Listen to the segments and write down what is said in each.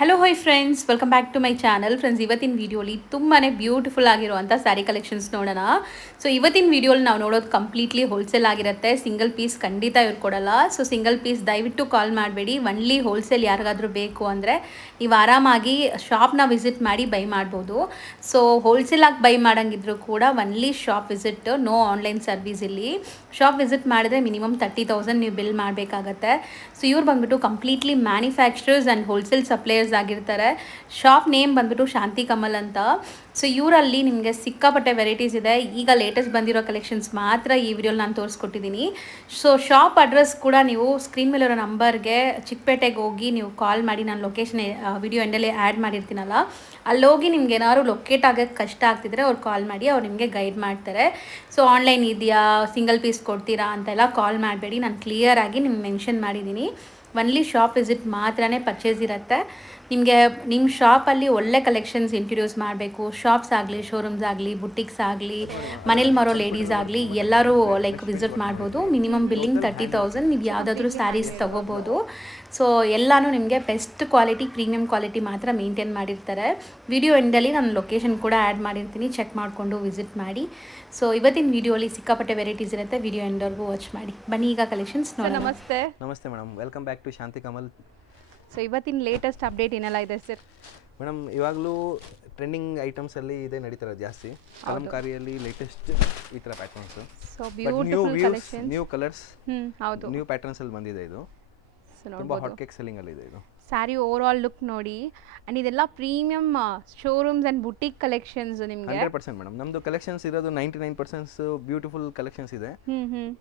Hello hi friends, welcome back to my channel. Friends, ಇವತ್ತಿನ ವೀಡಿಯೋಲಿ ತುಂಬಾ ಬ್ಯೂಟಿಫುಲ್ ಆಗಿರುವಂಥ ಸ್ಯಾರಿ ಕಲೆಕ್ಷನ್ಸ್ ನೋಡೋಣ. ಸೊ ಇವತ್ತಿನ ವೀಡಿಯೋಲಿ ನಾವು ನೋಡೋದು ಕಂಪ್ಲೀಟ್ಲಿ ಹೋಲ್ಸೇಲ್ ಆಗಿರುತ್ತೆ. ಸಿಂಗಲ್ ಪೀಸ್ ಖಂಡಿತ ಇವ್ರು ಕೊಡಲ್ಲ. ಸೊ ಸಿಂಗಲ್ ಪೀಸ್ ದಯವಿಟ್ಟು ಕಾಲ್ ಮಾಡಬೇಡಿ. ಒನ್ಲಿ ಹೋಲ್ಸೇಲ್ ಯಾರಿಗಾದರೂ ಬೇಕು ಅಂದರೆ ನೀವು ಆರಾಮಾಗಿ ಶಾಪ್ನ ವಿಸಿಟ್ ಮಾಡಿ ಬೈ ಮಾಡ್ಬೋದು. ಸೊ ಹೋಲ್ಸೇಲಾಗಿ ಬೈ ಮಾಡೋಂಗಿದ್ರು ಕೂಡ only shop visit, no online service. ಇಲ್ಲಿ ಶಾಪ್ ವಿಸಿಟ್ ಮಾಡಿದ್ರೆ ಮಿನಿಮಮ್ 30,000 ನೀವು ಬಿಲ್ ಮಾಡಬೇಕಾಗತ್ತೆ. ಸೊ ಇವ್ರು ಬಂದ್ಬಿಟ್ಟು completely manufacturers and wholesale suppliers ಆಗಿರ್ತಾರೆ. ಶಾಪ್ ನೇಮ್ ಬಂದ್ಬಿಟ್ಟು ಶಾಂತಿ ಕಮಲ್ ಅಂತ. ಸೊ ಇವರಲ್ಲಿ ನಿಮಗೆ ಸಿಕ್ಕಾಪಟ್ಟೆ ವೆರೈಟೀಸ್ ಇದೆ. ಈಗ ಲೇಟೆಸ್ಟ್ ಬಂದಿರೋ ಕಲೆಕ್ಷನ್ಸ್ ಮಾತ್ರ ಈ ವಿಡಿಯೋಲಿ ನಾನು ತೋರಿಸ್ಕೊಟ್ಟಿದ್ದೀನಿ. ಸೊ ಶಾಪ್ ಅಡ್ರೆಸ್ ಕೂಡ ನೀವು ಸ್ಕ್ರೀನ್ ಮೇಲಿರೋ ನಂಬರ್ಗೆ ಚಿಕ್ಕಪೇಟೆಗೆ ಹೋಗಿ ನೀವು ಕಾಲ್ ಮಾಡಿ, ನಾನು ಲೊಕೇಶನ್ ವಿಡಿಯೋ ಎಂಡಲ್ಲಿ ಆ್ಯಡ್ ಮಾಡಿರ್ತೀನಲ್ಲ, ಅಲ್ಲೋಗಿ ನಿಮ್ಗೆ ಏನಾದ್ರು ಲೊಕೇಟ್ ಆಗೋಕ್ಕೆ ಕಷ್ಟ ಆಗ್ತಿದ್ರೆ ಅವ್ರು ಕಾಲ್ ಮಾಡಿ, ಅವ್ರು ನಿಮಗೆ ಗೈಡ್ ಮಾಡ್ತಾರೆ. ಸೊ ಆನ್ಲೈನ್ ಇದೆಯಾ, ಸಿಂಗಲ್ ಪೀಸ್ ಕೊಡ್ತೀರಾ ಅಂತೆಲ್ಲ ಕಾಲ್ ಮಾಡಬೇಡಿ. ನಾನು ಕ್ಲಿಯರಾಗಿ ನಿಮ್ಗೆ ಮೆನ್ಷನ್ ಮಾಡಿದ್ದೀನಿ. ಒನ್ಲಿ ಶಾಪ್ ವಿಸಿಟ್ ಮಾತ್ರನೇ ಪರ್ಚೇಸ್ ಇರುತ್ತೆ. ನಿಮಗೆ ನಿಮ್ಮ ಶಾಪಲ್ಲಿ ಒಳ್ಳೆ ಕಲೆಕ್ಷನ್ಸ್ ಇಂಟ್ರೊಡ್ಯೂಸ್ ಮಾಡಬೇಕು. ಶಾಪ್ಸ್ ಆಗಲಿ, ಶೋರೂಮ್ಸ್ ಆಗಲಿ, ಬುಟಿಕ್ಸ್ ಆಗಲಿ, ಮನೇಲಿ ಮಾರೋ ಲೇಡೀಸ್ ಆಗಲಿ, ಎಲ್ಲರೂ ಲೈಕ್ ವಿಸಿಟ್ ಮಾಡ್ಬೋದು. Minimum billing 30,000. ನೀವು ಯಾವುದಾದ್ರೂ ಸ್ಯಾರೀಸ್ ತೊಗೋಬೋದು. ಸೊ ಎಲ್ಲನೂ ನಿಮಗೆ ಬೆಸ್ಟ್ ಕ್ವಾಲಿಟಿ, ಪ್ರೀಮಿಯಂ ಕ್ವಾಲಿಟಿ ಮಾತ್ರ ಮೇಂಟೈನ್ ಮಾಡಿರ್ತಾರೆ. ವಿಡಿಯೋ ಎಂಡಲ್ಲಿ ನಾನು ಲೊಕೇಶನ್ ಕೂಡ ಆ್ಯಡ್ ಮಾಡಿರ್ತೀನಿ, ಚೆಕ್ ಮಾಡಿಕೊಂಡು ವಿಸಿಟ್ ಮಾಡಿ. ಸೊ ಇವತ್ತಿನ ವಿಡಿಯೋಲಿ ಸಿಕ್ಕಾಪಟ್ಟೆ ವೆರೈಟೀಸ್ ಇರುತ್ತೆ. ವಿಡಿಯೋ ಎಂಡವರೆಗೂ ವಾಚ್ ಮಾಡಿ. ಬನ್ನಿ ಈಗ ಕಲೆಕ್ಷನ್ಸ್ ನೋಡಿ. ನಮಸ್ತೆ. ನಮಸ್ತೆ madam, welcome back to Shanti Kamal. So ಇವತ್ತಿನ ಲೇಟೆಸ್ಟ್ ಅಪ್ಡೇಟ್ ಏನೆಲ್ಲ ಇದೆ ಸರ್? ಮೇಡಮ್, ಇವಾಗಲೂ ಟ್ರೆಂಡಿಂಗ್ ಐಟಮ್ಸಲ್ಲಿ ಇದೆ ನಡೀತಾರೆ ಜಾಸ್ತಿ. ಕಲಂಕಾರಿಯಲ್ಲಿ ಲೇಟೆಸ್ಟ್ ಈ ಥರ patterns. So beautiful collections, new colours, ಹೌದು, ನ್ಯೂ ಪ್ಯಾಟರ್ನ್ಸಲ್ಲಿ ಬಂದಿದೆ. ಇದು ತುಂಬ ಹಾಟ್ ಕೇಕ್ ಸೆಲ್ಲಿಂಗಲ್ಲಿ ಇದೆ. ಇದು ಸ್ಯಾರಿ ಓವರ್ ಆಲ್ ಲುಕ್ ನೋಡಿ. ಆ್ಯಂಡ್ ಇದೆಲ್ಲ premium showrooms and boutique collections. ನಿಮಗೆ 100% ಮೇಡಮ್, ನಮ್ಮದು ಕಲೆಕ್ಷನ್ಸ್ ಇರೋದು 99% ಬ್ಯೂಟಿಫುಲ್ ಕಲೆಕ್ಷನ್ಸ್ ಇದೆ.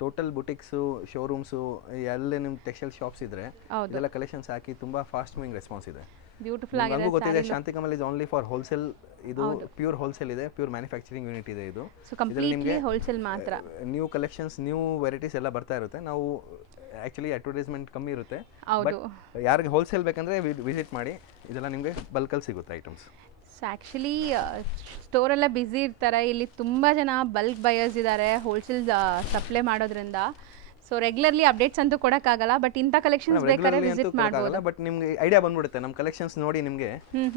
ಟೋಟಲ್ ಬುಟಿಕ್ಸು, ಶೋರೂಮ್ಸು, ಎಲ್ಲ ನಿಮ್ಮ ಟೆಕ್ಸ್ಟೈಲ್ ಶಾಪ್ಸ್ ಇದ್ರೆ ಇದೆಲ್ಲ ಕಲೆಕ್ಷನ್ಸ್ ಹಾಕಿ ತುಂಬ ಫಾಸ್ಟ್ ಮೂವಿಂಗ್ ರೆಸ್ಪಾನ್ಸ್ ಇದೆ. ಬ್ಯೂಟಿಫುಲ್ ಆಗಿದೆ. ನನಗೂ ಗೊತ್ತಿದೆ Shanti Kamal is only for wholesale. ಇದು ಪ್ಯೂರ್ ಹೋಲ್ಸೇಲ್ ಇದೆ, ಪ್ಯೂರ್ ಮ್ಯಾನುಫ್ಯಾಕ್ಚರಿಂಗ್ ಯೂನಿಟ್ ಇದೆ. ಇದು ಕಂಪ್ಲೀಟ್ಲಿ ಹೋಲ್ಸೇಲ್ ಮಾತ್ರ. ನ್ಯೂ ಕಲೆಕ್ಷನ್ಸ್, ನ್ಯೂ ವೆರೈಟೀಸ್ ಎಲ್ಲ ಬರ್ತಾ ಇರುತ್ತೆ. ನಾವು ಆ್ಯಕ್ಚುಲಿ ಅಡ್ವರ್ಟೈಸ್ಮೆಂಟ್ ಕಮ್ಮಿ ಇರುತ್ತೆ. ಬಟ್ ಯಾರಿಗೆ ಹೋಲ್ಸೇಲ್ ಬೇಕಂದರೆ ವಿಸಿಟ್ ಮಾಡಿ, ಇದೆಲ್ಲ ನಿಮಗೆ ಬಲ್ಕಲ್ಲಿ ಸಿಗುತ್ತೆ ಐಟಮ್ಸ್. ಸೊ ಆ್ಯಕ್ಚುಲಿ ಸ್ಟೋರೆಲ್ಲ ಬ್ಯುಸಿ ಇರ್ತಾರೆ. ಇಲ್ಲಿ ತುಂಬ ಜನ ಬಲ್ಕ್ ಬಯರ್ಸ್ ಇದ್ದಾರೆ ಹೋಲ್ಸೇಲ್ ಸಪ್ಲೈ ಮಾಡೋದ್ರಿಂದ. ಸೊ ರೆಗ್ಯುಲರ್ಲಿ ಅಪ್ಡೇಟ್ಸ್ ಅಂತೂ ಕೊಡೋಕ್ಕಾಗಲ್ಲ, ಬಟ್ ಇಂಥ ಕಲೆಕ್ಷನ್ಸ್ ಬೇಕಾದ್ರೆ ವಿಸಿಟ್ ಮಾಡ್ಬೋದು. ಬಟ್ ನಿಮ್ಗೆ ಐಡಿಯಾ ಬಂದ್ಬಿಡುತ್ತೆ, ನಮ್ಮ ಕಲೆಕ್ಷನ್ಸ್ ನೋಡಿ ನಿಮಗೆ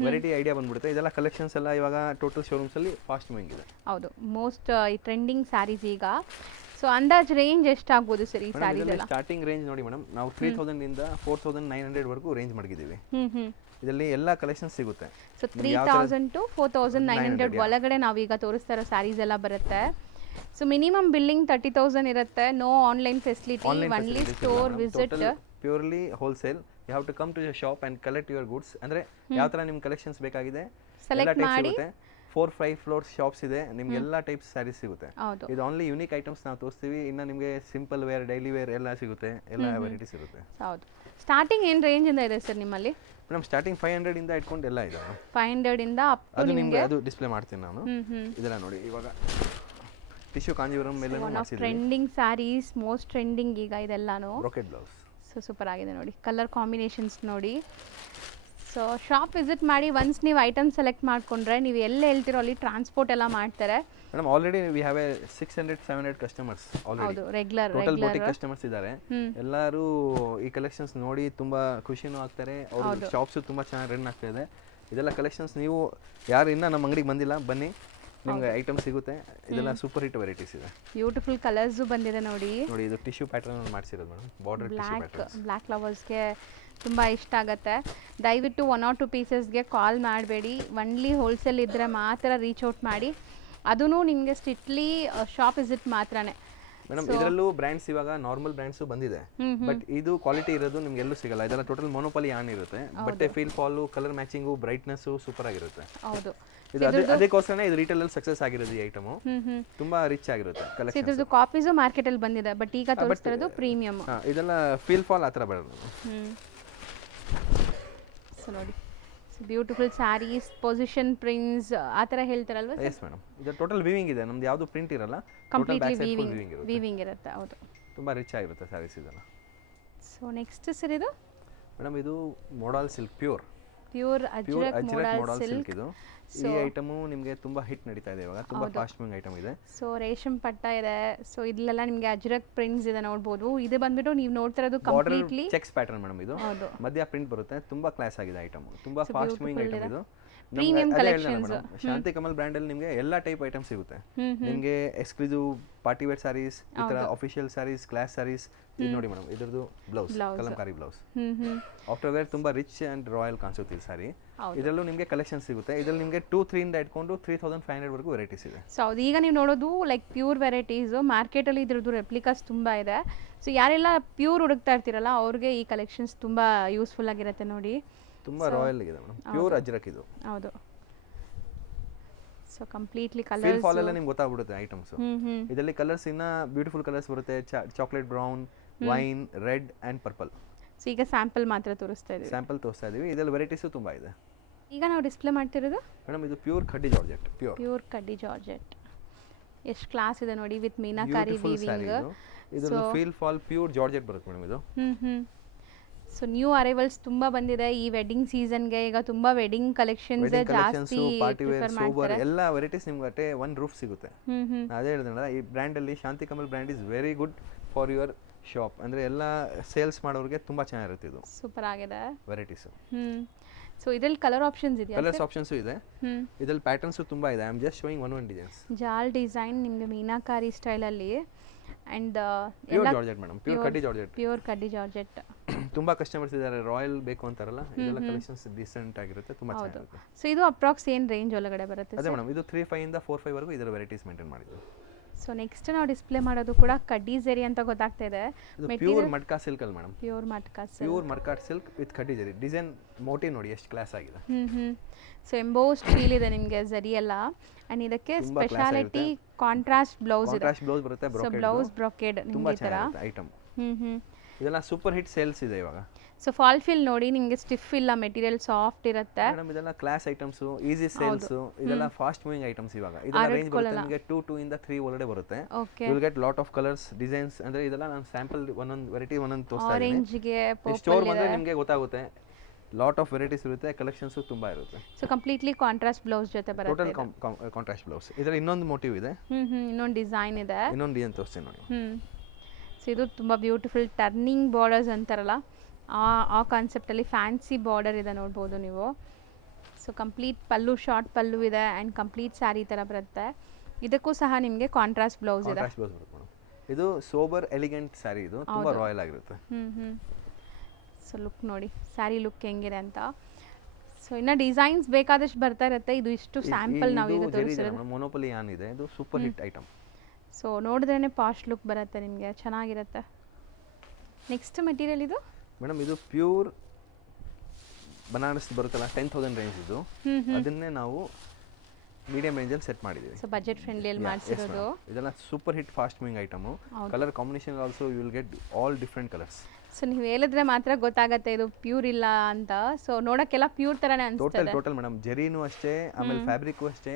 ವೆರೈಟಿ ಐಡಿಯಾ ಬಂದ್ಬಿಡುತ್ತೆ. ಇದೆಲ್ಲ ಕಲೆಕ್ಷನ್ಸ್ ಎಲ್ಲ ಇವಾಗ ಟೋಟಲ್ ಶೋರೂಮ್ಸಲ್ಲಿ ಫಾಸ್ಟ್ ಮೂವಿಂಗ್ ಇದೆ. ಹೌದು, ಮೋಸ್ಟ್ ಈ ಟ್ರೆಂಡಿಂಗ್ ಸ್ಯಾರೀಸ್ ಈಗ. ಸೊ ಅಂದಾಜ್ ರೇಂಜ್ ಎಷ್ಟಾಗ್ಬೋದು ಸರ್ ಈ ಸ್ಯಾರೀಸ್ ಎಲ್ಲ? ಸ್ಟಾರ್ಟಿಂಗ್ ರೇಂಜ್ ನೋಡಿ ಮೇಡಮ್, ನಾವು 3,000 ಇಂದ 4,900 ವರೆಗೂ ರೇಂಜ್ ಮಾಡಿದ್ದೀವಿ. ಇದರಲ್ಲಿ ಎಲ್ಲ ಕಲೆಕ್ಷನ್ಸ್ ಸಿಗುತ್ತೆ. ಸೊ 3,000 to 4,900 ಒಳಗಡೆ ನಾವೀಗ ತೋರಿಸ್ತಾ ಇರೋ ಸ್ಯಾರೀಸ್ ಎಲ್ಲ ಬರುತ್ತೆ. ಸೊ ಮಿನಿಮಮ್ ಬಿಲ್ಲಿಂಗ್ 30,000 ಇರುತ್ತೆ. No online facility, only store visit. Purely wholesale. You have to come to your shop and collect your goods. ಅಂದರೆ ಯಾವ ಥರ ನಿಮ್ಮ ಕಲೆಕ್ಷನ್ಸ್ ಬೇಕಾಗಿದೆ ಸೆಲೆಕ್ಟ್ ಮಾಡಿ. 4-5 ಫ್ಲೋರ್ಸ್ ಶಾಪ್ಸ್ ಇದೆ, ನಿಮ್ಗೆ ಎಲ್ಲ ಟೈಪ್ಸ್ ಸ್ಯಾರೀಸ್ ಸಿಗುತ್ತೆ. ಇದು ಓನ್ಲಿ ಯೂನಿಕ್ ಐಟಮ್ಸ್ ನಾವು ತೋರಿಸ್ತೀವಿ. ಇನ್ನು ನಿಮಗೆ ಸಿಂಪಲ್ ವೇರ್, ಡೈಲಿ ವೇರ್ ಎಲ್ಲ ಸಿಗುತ್ತೆ, ಎಲ್ಲ ವೆರೈಟೀಸ್ ಇರುತ್ತೆ. ಹೌದು. ಸ್ಟಾರ್ಟಿಂಗ್ ಏನು ರೇಂಜ್ ಇಂದ ಇದೆ ಸರ್ ನಿಮ್ಮಲ್ಲಿ? ಮೇಡಮ್, ಸ್ಟಾರ್ಟಿಂಗ್ 500 ಇಂದ ಇಟ್ಕೊಂಡು ಎಲ್ಲ ಇದೆ. 500 ಇಂದ ಅಪ್ ಟು ಅದು ನಿಮಗೆ ಅದು ಡಿಸ್ಪ್ಲೇ ಮಾಡ್ತೀನಿ ನಾನು. ಇದೆಲ್ಲ ನೋಡಿ, ಇವಾಗ ಟಿಶ್ಯೂ ಕಾಂಜೀವರಂ ಮೇಲೆ ಮಾಡಿಸಿದ್ದೀವಿ. ಟ್ರೆಂಡಿಂಗ್ ಸ್ಯಾರೀಸ್, ಮೋಸ್ಟ್ ಟ್ರೆಂಡಿಂಗ್ ಈಗ ಇದೆಲ್ಲಾನು. Brocade blouse. ಸೊ ಸೂಪರ್ ಆಗಿದೆ ನೋಡಿ, ಕಲರ್ ಕಾಂಬಿನೇಷನ್ಸ್ ನೋಡಿ. ಸೊ ಶಾಪ್ ವಿಸಿಟ್ ಮಾಡಿ. ಒನ್ಸ್ ನೀವು ಐಟಮ್ ಸೆಲೆಕ್ಟ್ ಮಾಡ್ಕೊಂಡ್ರೆ ನೀವು ಎಲ್ಲಿ ಹೇಳ್ತಿರೋ ಅಲ್ಲಿ ಟ್ರಾನ್ಸ್ಪೋರ್ಟ್ ಎಲ್ಲ ಮಾಡ್ತಾರೆ. Madam, already we have 600-700 customers already. Regular total boutique customers ಇದ್ದಾರೆ. ಎಲ್ಲರೂ ಈ ಕಲೆಕ್ಷನ್ಸ್ ನೋಡಿ ತುಂಬಾ ಖುಷಿನೂ ಆಗ್ತಾರೆ. ಅವ್ರ ಶಾಪ್ಸ್ ತುಂಬಾ ಚೆನ್ನಾಗಿ ರನ್ ಆಗ್ತಾ ಇದೆ. ಇದೆಲ್ಲ ಕಲೆಕ್ಷನ್ಸ್ ನೀವು ಯಾರು ಇನ್ನೂ ನಮ್ಮ ಅಂಗಡಿಗೆ ಬಂದಿಲ್ಲ, ಬನ್ನಿ, ನಿಮ್ಗೆ ಐಟಮ್ ಸಿಗುತ್ತೆ. ಇದೆಲ್ಲ ಸೂಪರ್ ಹಿಟ್ ವೆರೈಟೀಸ್ ಇದೆ. ಬ್ಯೂಟಿಫುಲ್ ಕಲರ್ಸು ಬಂದಿದೆ ನೋಡಿ. ನೋಡಿ, ಇದು ಟಿಶ್ಯೂ ಪ್ಯಾಟರ್ನ್ ಮಾಡಿಸಿರೋದು madam. Border tissue pattern black ಲವರ್ಸ್ಗೆ ತುಂಬ ಇಷ್ಟ ಆಗುತ್ತೆ. ದಯವಿಟ್ಟು 1 or 2 ಪೀಸಸ್ಗೆ ಕಾಲ್ ಮಾಡಬೇಡಿ. ಒನ್ಲಿ ಹೋಲ್ಸೇಲ್ ಇದ್ದರೆ ಮಾತ್ರ ರೀಚ್ ಔಟ್ ಮಾಡಿ. ಅದೂ ನಿಮಗೆ ಸ್ಟ್ರಿಕ್ಟ್ಲಿ ಶಾಪ್ ವಿಸಿಟ್ ಮಾತ್ರನೇ. ಮೇಡಮ್, ಇದರಲ್ಲೂ ಬ್ರ್ಯಾಂಡ್ಸ್ ಇವಾಗ ನಾರ್ಮಲ್ ಬ್ರ್ಯಾಂಡ್ಸು ಬಂದಿದೆ, ಬಟ್ ಇದು ಕ್ವಾಲಿಟಿ ಇರೋದು ನಿಮ್ಗೆ ಎಲ್ಲೂ ಸಿಗಲ್ಲ. ಇದೆಲ್ಲ ಟೋಟಲ್ ಮೊನೋಪಾಲಿ ಆನ್ ಇರುತ್ತೆ. ಬಟ್ಟೆ feel fall, colour matching, brightness super ಆಗಿರುತ್ತೆ. ಹೌದು, ಇದು ಅದಕ್ಕೋಸ್ಕರನೇ ಇದು ರಿಟೇಲ್ ಅಲ್ಲಿ ಸಕ್ಸಸ್ ಆಗಿರೋದು. ಈ ಐಟಮು ತುಂಬಾ ರಿಚ್ ಆಗಿರುತ್ತೆ ಕಲೆಕ್ಷನ್. ಇದ್ರದ್ದು ಕಾಪೀಸು ಮಾರ್ಕೆಟಲ್ಲಿ ಬಂದಿದೆ, ಬಟ್ ಈಗ ತೋರಿಸ್ತಾ ಇರೋದು ಪ್ರೀಮಿಯಂ. ಇದೆಲ್ಲ ಫೀಲ್ ಫಾಲ್ ಆ ಥರ ಬರೋದು. ಸೊ ನೋಡಿ, ಬ್ಯೂಟಿಫುಲ್ ಸ್ಯಾರೀಸ್, ಪೊಸಿಷನ್ ಪ್ರಿಂಟ್ಸ್ ಆ ಥರ ಹೇಳ್ತಾರಲ್ವ? ಎಸ್ ಮೇಡಮ್, ಇದು ಟೋಟಲ್ ವೀವಿಂಗ್ ಇದೆ. ನಮ್ದು ಯಾವುದು ಪ್ರಿಂಟ್ ಇರಲ್ಲ, ಕಂಪ್ಲೀಟ್ಲಿ ವೀವಿಂಗ್ ಇರುತ್ತೆ. ಹೌದು, ತುಂಬ ರಿಚ್ ಆಗಿರುತ್ತೆ ಸ್ಯಾರೀಸ್ ಇದೆಲ್ಲ. ಸೊ ನೆಕ್ಸ್ಟ್ ಸರ್ ಇದು ಮೇಡಮ್, ಇದು modal silk pure. Pure pure Ajrakh Ajrakh modal modal silk. Silk ಇದು. ಈ ಐಟಮು ನಿಮಗೆ ತುಂಬಾ ಹಿಟ್ ನಡೀತಾ ಇದೆ ಇವಾಗ, ತುಂಬಾ ಫಾಸ್ಟ್ ಮೂವಿಂಗ್ ಐಟಮ್ ಇದೆ. ಸೊ ರೇಷ್ಮೆ ಪಟ್ಟ ಇದೆ. ಸೊ ಇಲ್ಲೆಲ್ಲ ನಿಮಗೆ ಅಜ್ರಕ್ ಪ್ರಿಂಟ್ಸ್ ಇದೆ ನೋಡ್ಬೋದು. ಇದು ಬಂದ್ಬಿಟ್ಟು ನೀವು ನೋಡ್ತಾ ಇರೋದು ಕಂಪ್ಲೀಟ್ಲಿ ಚೆಕ್ಸ್ ಪ್ಯಾಟರ್ನ್ ಮೇಡಮ್ ಇದು. ಹೌದು, ಮಧ್ಯ ಪ್ರಿಂಟ್ ಬರುತ್ತೆ, ತುಂಬಾ ಕ್ಲಾಸ್ ಆಗಿದೆ ಐಟಮ್, ತುಂಬಾ ಫಾಸ್ಟ್ ಮೂವಿಂಗ್ ಐಟಮ್ ಇದು. Premium collections. Shanti Kamal brand ಅಲ್ಲಿ ನಿಮಗೆ ಎಲ್ಲಾ ಟೈಪ್ ಐಟಮ್ ಸಿಗುತ್ತೆ. ನಿಮಗೆ ಎಕ್ಸ್ಕ್ಲೂಸಿವ್ ಪಾರ್ಟಿ ವೇರ್ ಸಾರೀಸ್, ಈ ತರ ಅಫಿಷಿಯಲ್ ಸಾರೀಸ್, ಕ್ಲಾಸ್ ಸಾರೀಸ್. ಇದು ನೋಡಿ ಮೇಡಮ್, ಇದ್ರದ್ದು blouse Kalamkari blouse. After wear ತುಂಬಾ ರಿಚ್ ಅಂಡ್ ರಾಯಲ್ ಕಾಣಿಸುತ್ತೆ ಈ ಸಾರಿ. ಇದರಲ್ಲೂ ನಿಮಗೆ ಕಲೆಕ್ಷನ್ ಸಿಗುತ್ತೆ. ಇದರಲ್ಲಿ ನಿಮಗೆ 2-3 ಇಂದ ಇಟ್ಕೊಂಡು 3500 ವರೆಗೂ ವೆರೈಟೀಸ್ ಇದೆ. ಸೊ ಅದು ಈಗ ನೀವು ನೋಡೋದು ಲೈಕ್ ಪ್ಯೂರ್ ವೆರೈಟೀಸ್. ಮಾರ್ಕೆಟಲ್ಲಿ ಇದ್ರದ್ದು ರೆಪ್ಲಿಕಾಸ್ ತುಂಬ ಇದೆ. ಸೊ ಯಾರೆಲ್ಲ ಪ್ಯೂರ್ ಹುಡುಕ್ತಾ ಇರ್ತೀರಲ್ಲ ಅವ್ರಿಗೆ ಈ ಕಲೆಕ್ಷನ್ಸ್ ತುಂಬ ಯೂಸ್ಫುಲ್ ಆಗಿರುತ್ತೆ ನೋಡಿ. ತುಂಬಾ ರಾಯಲ್ ಇದೆ ಮೇಡಮ್, ಪ್ಯೂರ್ ಅಜ್ರಕ್ ಇದು. ಹೌದು. So completely feel colours fall ಎಲ್ಲ ನಿಮ್ಗೆ ಗೊತ್ತಾಗ್ಬಿಡುತ್ತೆ ಐಟಮ್ಸ್. ಇದರಲ್ಲಿ ಕಲರ್ಸ್ ಇನ್ನ ಬ್ಯೂಟಿಫುಲ್ ಕಲರ್ಸ್ ಬರುತ್ತೆ. Chocolate brown, wine, red and purple. So ಈಗ ಸ್ಯಾಂಪಲ್ ಮಾತ್ರ ತೋರಿಸ್ತಾ ಇದ್ದೀವಿ. ಸ್ಯಾಂಪಲ್ ತೋರಿಸ್ತಾ ಇದೀವಿ. ಇದರಲ್ಲಿ ವೆರೈಟೀಸು ತುಂಬಾ ಇದೆ. ಈಗ ನಾವು ಡಿಸ್ಪ್ಲೇ ಮಾಡ್ತಿರೋದು ಮೇಡಮ್ ಇದು ಪ್ಯೂರ್ ಕಡ್ಡಿ ಜಾರ್ಜೆಟ್. ಪ್ಯೂರ್ ಕಡ್ಡಿ ಜಾರ್ಜೆಟ್. ಎಷ್ಟು ಕ್ಲಾಸ್ ಇದೆ ನೋಡಿ, ವಿತ್ ಮೀನಾಕಾರಿ ವೀವಿಂಗ್. ಇದರಲ್ಲಿ ಫೀಲ್ ಫಾಲ್ ಪ್ಯೂರ್ ಜಾರ್ಜೆಟ್ ಬರುತ್ತೆ ಮೇಡಮ್ ಇದು. ಸೊ ನ್ಯೂ ಅರೈವಲ್ಸ್ ತುಂಬಾ ಬಂದಿದೆ ಈ ವೆಡ್ಡಿಂಗ್ ಸೀಸನ್ಗೆ. ಈಗ ತುಂಬಾ ವೆಡ್ಡಿಂಗ್ ಕಲೆಕ್ಷನ್ಸ್ ಜಾಸ್ತಿ ಪಾರ್ಟಿ ವೇರ್, ಪ್ರಿಫರ್ ಸೋಬರ್ ಮಾಡ್ತಾರೆ. ಎಲ್ಲ ವೆರೈಟೀಸ್ ನಿಮ್ಗೆ ಅಷ್ಟೇ ಒನ್ ರೂಫ್ ಸಿಗುತ್ತೆ. ನಾನು ಅದೇ ಹೇಳಿದ್ನಲ್ಲ, ಈ ಬ್ರ್ಯಾಂಡ್ ಅಲ್ಲಿ Shanti Kamal brand is very good for your shop. ಅಂದ್ರೆ ಎಲ್ಲ ಸೇಲ್ಸ್ ಮಾಡೋರಿಗೆ ತುಂಬಾ ಚೆನ್ನಾಗಿರುತ್ತೆ ಇದು. ಸೂಪರ್ ಆಗಿದೆ ವೆರೈಟೀಸ್. ಸೊ ಇದರಲ್ಲಿ ಕಲರ್ ಆಪ್ಷನ್ಸ್ ಇದೆಯಾ? ಕಲರ್ಸ್ ಆಪ್ಷನ್ಸ್ ಇದೆ. ಇದರಲ್ಲಿ ಪ್ಯಾಟರ್ನ್ಸ್ ತುಂಬಾ ಇದೆ. I am just showing one designs. Jaal design ನಿಮಗೆ ಮೀನಾಕಾರಿ ಸ್ಟೈಲ್ ಅಲ್ಲಿ and pure georgette madam, pure ಕಡ್ಡಿ ಜಾರ್ಜೆಟ್. ಪ್ಯೂರ್ ಕಡ್ಡಿ ಜಾರ್ಜೆಟ್. ತುಂಬಾ ಕಸ್ಟಮರ್ಸ್ ಇದ್ದಾರೆ, ರಾಯಲ್ ಬೇಕು ಅಂತಾರಲ್ಲ, ಇದೆಲ್ಲ ಕಲೆಕ್ಷನ್ಸ್ ಡಿಸೆಂಟ್ ಆಗಿರುತ್ತೆ, ತುಂಬಾ ಚೆನ್ನಾಗಿರುತ್ತೆ. ಸೊ ಇದು ಅಪ್ರಾಕ್ಸ್ ಏನು ರೇಂಜ್ ಒಳಗಡೆ ಬರುತ್ತೆ? ಅದೇ ಮೇಡಮ್, ಇದು 3.5 ಇಂದ 4.5 ವರೆಗೂ ಇದರ ವೆರೈಟೀಸ್ ಮೇಂಟೈನ್ ಮಾಡಿದ್ದು. ಸೊ ನೆಕ್ಸ್ಟ್ ನಾವು ಡಿಸ್ಪ್ಲೇ ಮಾಡೋದು ಕೂಡ ಕಡ್ಡಿ ಜರಿ ಅಂತ ಗೊತ್ತಾಗ್ತಾ ಇದೆ. ಪ್ಯೂರ್ ಮಡ್ಕಾ ಸಿಲ್ಕ್ ಅಲ್ಲಿ madam, pure matka silk. Pure Matka silk with ಕಡ್ಡಿ ಜರಿ. ಡಿಸೈನ್ ಮೋಟಿವ್ ನೋಡಿ ಎಷ್ಟು ಕ್ಲಾಸ್ ಆಗಿದೆ. ಸೊ ಎಂಬೋಸ್ಡ್ ಫೀಲ್ ಇದೆ ನಿಮಗೆ ಜರಿ ಎಲ್ಲ. ಅಂಡ್ ಇದಕ್ಕೆ ಸ್ಪೆಷಾಲಿಟಿ ಕಾಂಟ್ರಾಸ್ಟ್ ಬ್ಲೌಸ್ ಇದೆ. ಕಾಂಟ್ರಾಸ್ಟ್ ಬ್ಲೌಸ್ ಬರುತ್ತೆ, ಸೊ ಬ್ಲೌಸ್ ಬ್ರೊಕೇಡ್ ತುಂಬಾ ನಿಮಗೆ ಈ ತರ ಚೆನ್ನಾಗಿರುತ್ತೆ ಐಟಮ್. ಇದೆಲ್ಲ ಸೂಪರ್ ಹಿಟ್ ಸೇಲ್ಸ್ ಇದೆ ಇವಾಗ. ಸೊ ಫಾಲ್ ಫೀಲ್ ನೋಡಿ, ನಿಮಗೆ ಸ್ಟಿಫ್ ಇಲ್ಲ, ಮೆಟೀರಿಯಲ್ ಸಾಫ್ಟ್ ಇರುತ್ತೆ. ಮೇಡಮ್ ಇದೆಲ್ಲ ಕ್ಲಾಸ್ ಐಟಮ್ಸ್, ಈಸಿ ಸೇಲ್ಸ್. ಇದೆಲ್ಲ ಫಾಸ್ಟ್ ಮೂವಿಂಗ್ ಐಟಮ್ಸ್ ಇವಾಗ. ಇದೆಲ್ಲ ರೇಂಜ್ ಬರುತ್ತೆ ನಿಮಗೆ 2 ಇಂದ 3 ಒಳಗಡೆ ಬರುತ್ತೆ. Okay. You will get lot of colours, designs. ಅಂದ್ರೆ ಇದೆಲ್ಲ ನಾನು ಸ್ಯಾಂಪಲ್ ಒಂದೊಂದು ವೆರೈಟಿ ಒಂದೊಂದು ತೋರಿಸ್ತಾ ಇದ್ದೀನಿ. ಆರೆಂಜ್ ಗೆ ಸ್ಟೋರ್ ಬಂದ್ರೆ ನಿಮಗೆ ಗೊತ್ತಾಗುತ್ತೆ. ಲಾಟ್ ಆಫ್ ವೆರೈಟೀಸ್ ಇರುತ್ತೆ, ಕಲೆಕ್ಷನ್ಸ್ ತುಂಬಾ ಇರುತ್ತೆ. ಸೊ ಕಂಪ್ಲೀಟ್ಲಿ ಕಾಂಟ್ರಾಸ್ಟ್ ಬ್ಲೌಸ್ ಜೊತೆ ಬರುತ್ತೆ. Total contrast blouse. ಇದರ ಇನ್ನೊಂದು ಮೋಟಿವ್ ಇದೆ, ಇನ್ನೊಂದು ಡಿಸೈನ್ ಇದೆ. ಇನ್ನೊಂದು ಡಿಸೈನ್ ತೋರಿಸ್ತೀನಿ ನೋಡಿ. ಸೊ ಇದು ತುಂಬ ಬ್ಯೂಟಿಫುಲ್ ಟರ್ನಿಂಗ್ ಬಾರ್ಡರ್ಸ್ ಅಂತಾರಲ್ಲ, ಆ ಕಾನ್ಸೆಪ್ಟಲ್ಲಿ ಫ್ಯಾನ್ಸಿ ಬಾರ್ಡರ್ ಇದೆ ನೋಡ್ಬೋದು ನೀವು. ಸೊ ಕಂಪ್ಲೀಟ್ ಪಲ್ಲು, ಶಾರ್ಟ್ ಪಲ್ಲು ಇದೆ ಆ್ಯಂಡ್ ಕಂಪ್ಲೀಟ್ ಸ್ಯಾರಿ ಥರ ಬರುತ್ತೆ. ಇದಕ್ಕೂ ಸಹ ನಿಮಗೆ ಕಾಂಟ್ರಾಸ್ಟ್ ಬ್ಲೌಸ್ ಇದೆ. ಕಾಂಟ್ರಾಸ್ಟ್ ಬ್ಲೌಸ್ ಬರುತ್ತೆ ಮೇಡಮ್. ಇದು ಸೋಬರ್ ಎಲಿಗೆಂಟ್ ಸ್ಯಾರಿ, ಇದು ತುಂಬಾ ರಾಯಲ್ ಆಗಿರುತ್ತೆ. ಸೊ ಲುಕ್ ನೋಡಿ, ಸ್ಯಾರಿ ಲುಕ್ ಹೆಂಗಿದೆ ಅಂತ. ಸೊ ಇನ್ನು ಡಿಸೈನ್ಸ್ ಬೇಕಾದಷ್ಟು ಬರ್ತಾ ಇರುತ್ತೆ. ಇದು ಇಷ್ಟು ಸ್ಯಾಂಪಲ್ ನಾವು ಈಗ ತೋರಿಸಿರೋದು. ಮೊನೋಪಲಿ ಯಾನ್ ಇದೆ, ಇದು ಸೂಪರ್ ಹಿಟ್ ಐಟಮ್. ಸೊ ನೋಡಿದ್ರೇ ಪಾಸ್ಟ್ ಲುಕ್ ಬರುತ್ತೆ ನಿಮಗೆ, ಚೆನ್ನಾಗಿರುತ್ತೆ. ನೆಕ್ಸ್ಟ್ ಮೆಟೀರಿಯಲ್ ಇದು ಮೇಡಮ್, ಇದು ಪ್ಯೂರ್ ಬನಾರಸ್ ಬರುತ್ತಲ್ಲ, 10,000 ರೇಂಜ್ ಇದು. ಅದನ್ನೇ ನಾವು ಮೀಡಿಯಂ ರೇಂಜಲ್ಲಿ ಸೆಟ್ ಮಾಡಿದ್ದೀವಿ. ಸೊ ಬಜೆಟ್ ಫ್ರೆಂಡ್ಲಿಯಲ್ಲಿ ಮಾಡಿಸಿರೋದು. ಇದೆಲ್ಲ super hit fast moving item. Colour combination also you will get all different colours. So ನೀವು ಹೇಳಿದ್ರೆ ಮಾತ್ರ ಗೊತ್ತಾಗತ್ತೆ ಇದು ಪ್ಯೂರ್ ಇಲ್ಲ ಅಂತ. ಸೊ ನೋಡಕ್ಕೆಲ್ಲ ಪ್ಯೂರ್ ತರನೇ ಅನ್ಸುತ್ತೆ. ಟೋಟಲ್ ಮೇಡಮ್, ಜರೀನು ಅಷ್ಟೇ, ಆಮೇಲೆ ಫ್ಯಾಬ್ರಿಕ್ಕು ಅಷ್ಟೇ,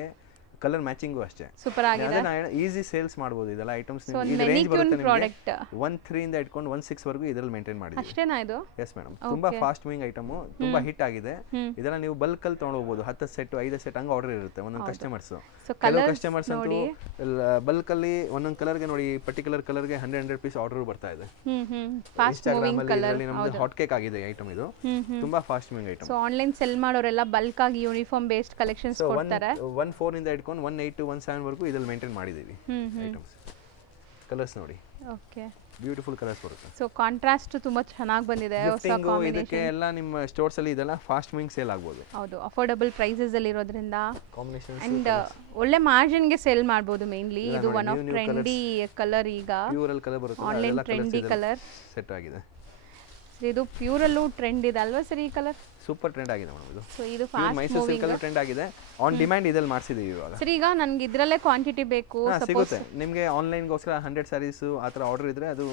ಕಲರ್ ಮ್ಯಾಚಿಂಗು ಅಷ್ಟೇ. ಸೂಪರ್ ಆಗಿದೆ. ಈಸಿ ಸೇಲ್ಸ್ ಮಾಡಬಹುದು ಇದೆಲ್ಲ ಐಟಮ್ಸ್. ಪ್ರಾಡಕ್ಟ್ 1.3 ಇಂದ ಇಟ್ಕೊಂಡು 1.6 ವರೆಗೂ ಇದರಲ್ಲಿ ಮೇಂಟೈನ್ ಮಾಡಿದ್ದೀವಿ. ಅಷ್ಟೇನಾ ಇದು? ಎಸ್ ಮೇಡಮ್, ತುಂಬಾ ಫಾಸ್ಟ್ ಮೂವಿಂಗ್ ಐಟಮ್, ತುಂಬಾ ಹಿಟ್ ಆಗಿದೆ. ಇದೆಲ್ಲ ನೀವು ಬಲ್ಕ್ ಅಲ್ಲಿ ತಗೊಂಡೋಗಬಹುದು. 10 ಸೆಟ್ 5 ಸೆಟ್ ಹಂಗ ಆರ್ಡರ್ ಇರುತ್ತೆ ಒಂದೊಂದು ಕಸ್ಟಮರ್ಸ್. ಕೆಲವು ಕಸ್ಟಮರ್ಸ್ ಅಂತೂ ಬಲ್ಕ್ ಅಲ್ಲಿ ಒಂದೊಂದು ಕಲರ್ಗೆ ನೋಡಿ, ಪರ್ಟಿಕ್ಯುಲರ್ ಕಲರ್ಗೆ 100 ಪೀಸ್ ಆರ್ಡರ್ ಬರ್ತಾ ಇದೆ. ಇನ್ಸ್ಟಾಗ್ರಾಮ್ ಅಲ್ಲಿ ನಮ್ದು ಹಾಟ್ ಕೇಕ್ ಆಗಿದೆ ಐಟಮ್ ಇದು. ತುಂಬಾ fast moving item. So online cell ಮಾಡೋರೆಲ್ಲ ಬಲ್ಕ್ ಆಗಿ ಯೂನಿಫಾರ್ಮ್ ಬೇಸ್ಡ್ ಕಲೆಕ್ಷನ್ಸ್ ಕೊಡ್ತಾರೆ. 1.4 ಇಂದ 1.8 to 1.7 ವರೆಗೂ ಇದರಲ್ಲಿ ಮೇಂಟೈನ್ ಮಾಡಿದ್ದೀವಿ ಐಟಮ್ಸ್. ಕಲರ್ಸ್ ನೋಡಿ, ಓಕೆ, ಬ್ಯೂಟಿಫುಲ್ ಕಲರ್ಸ್ ಬರುತ್ತೆ. ಸೊ ಕಾಂಟ್ರಾಸ್ಟ್ ತುಂಬಾ ಚೆನ್ನಾಗಿ ಬಂದಿದೆ. ಇದಕ್ಕೆ ಎಲ್ಲ ನಿಮ್ಮ ಸ್ಟೋರ್ಸ್ ಅಲ್ಲಿ ಇದೆಲ್ಲ ಫಾಸ್ಟ್ ಮೂವಿಂಗ್ ಸೇಲ್ ಆಗ್ಬೋದು. ಹೌದು, ಅಫೋರ್ಡಬಲ್ ಪ್ರೈಸಸ್ ಅಲ್ಲಿ ಇರೋದ್ರಿಂದ ಕಾಂಬಿನೇಷನ್ಸ್ ಅಂಡ್ ಒಳ್ಳೆ ಮಾರ್ಜಿನ್ ಗೆ ಸೇಲ್ ಮಾಡಬಹುದು. ಮೇನ್ಲಿ ಇದು ಒನ್ ಆಫ್ ಟ್ರೆಂಡಿ ಕಲರ್. ಈಗ ಪ್ಯೂರಲ್ ಕಲರ್ ಬರುತ್ತೆ, ಆನ್ಲೈನ್ ಟ್ರೆಂಡಿ ಕಲರ್ ಸೆಟ್ ಆಗಿದೆ. ಇದು ಪ್ಯೂರಲ್ಲೂ ಟ್ರೆಂಡ್ ಇದೆ ಅಲ್ವಾ ಸರ್? ಈ ಕಲರ್ ಸೂಪರ್ ಟ್ರೆಂಡ್ ಆಗಿದೆ ಮೇಡಮ್ ಇದು. ಸೊ ಇದು ಫಾಸ್ಟ್ ಮೈಸೂರು ಸಿಲ್ಕ್ ಅಲ್ಲಿ ಟ್ರೆಂಡ್ ಆಗಿದೆ. ಆನ್ ಡಿಮ್ಯಾಂಡ್ ಇದರಲ್ಲಿ ಮಾಡಿಸಿದೀವಿ ಇವಾಗ. ಸರ್ ಈಗ ನನಗೆ ಇದರಲ್ಲೇ ಕ್ವಾಂಟಿಟಿ ಬೇಕು, ಸಿಗುತ್ತೆ ನಿಮಗೆ. ಆನ್ಲೈನ್ ಗೋಸ್ಕರ 100 ಸ್ಯಾರೀಸ್ ಆ ತರ ಆರ್ಡರ್ ಇದ್ರೆ ಅದು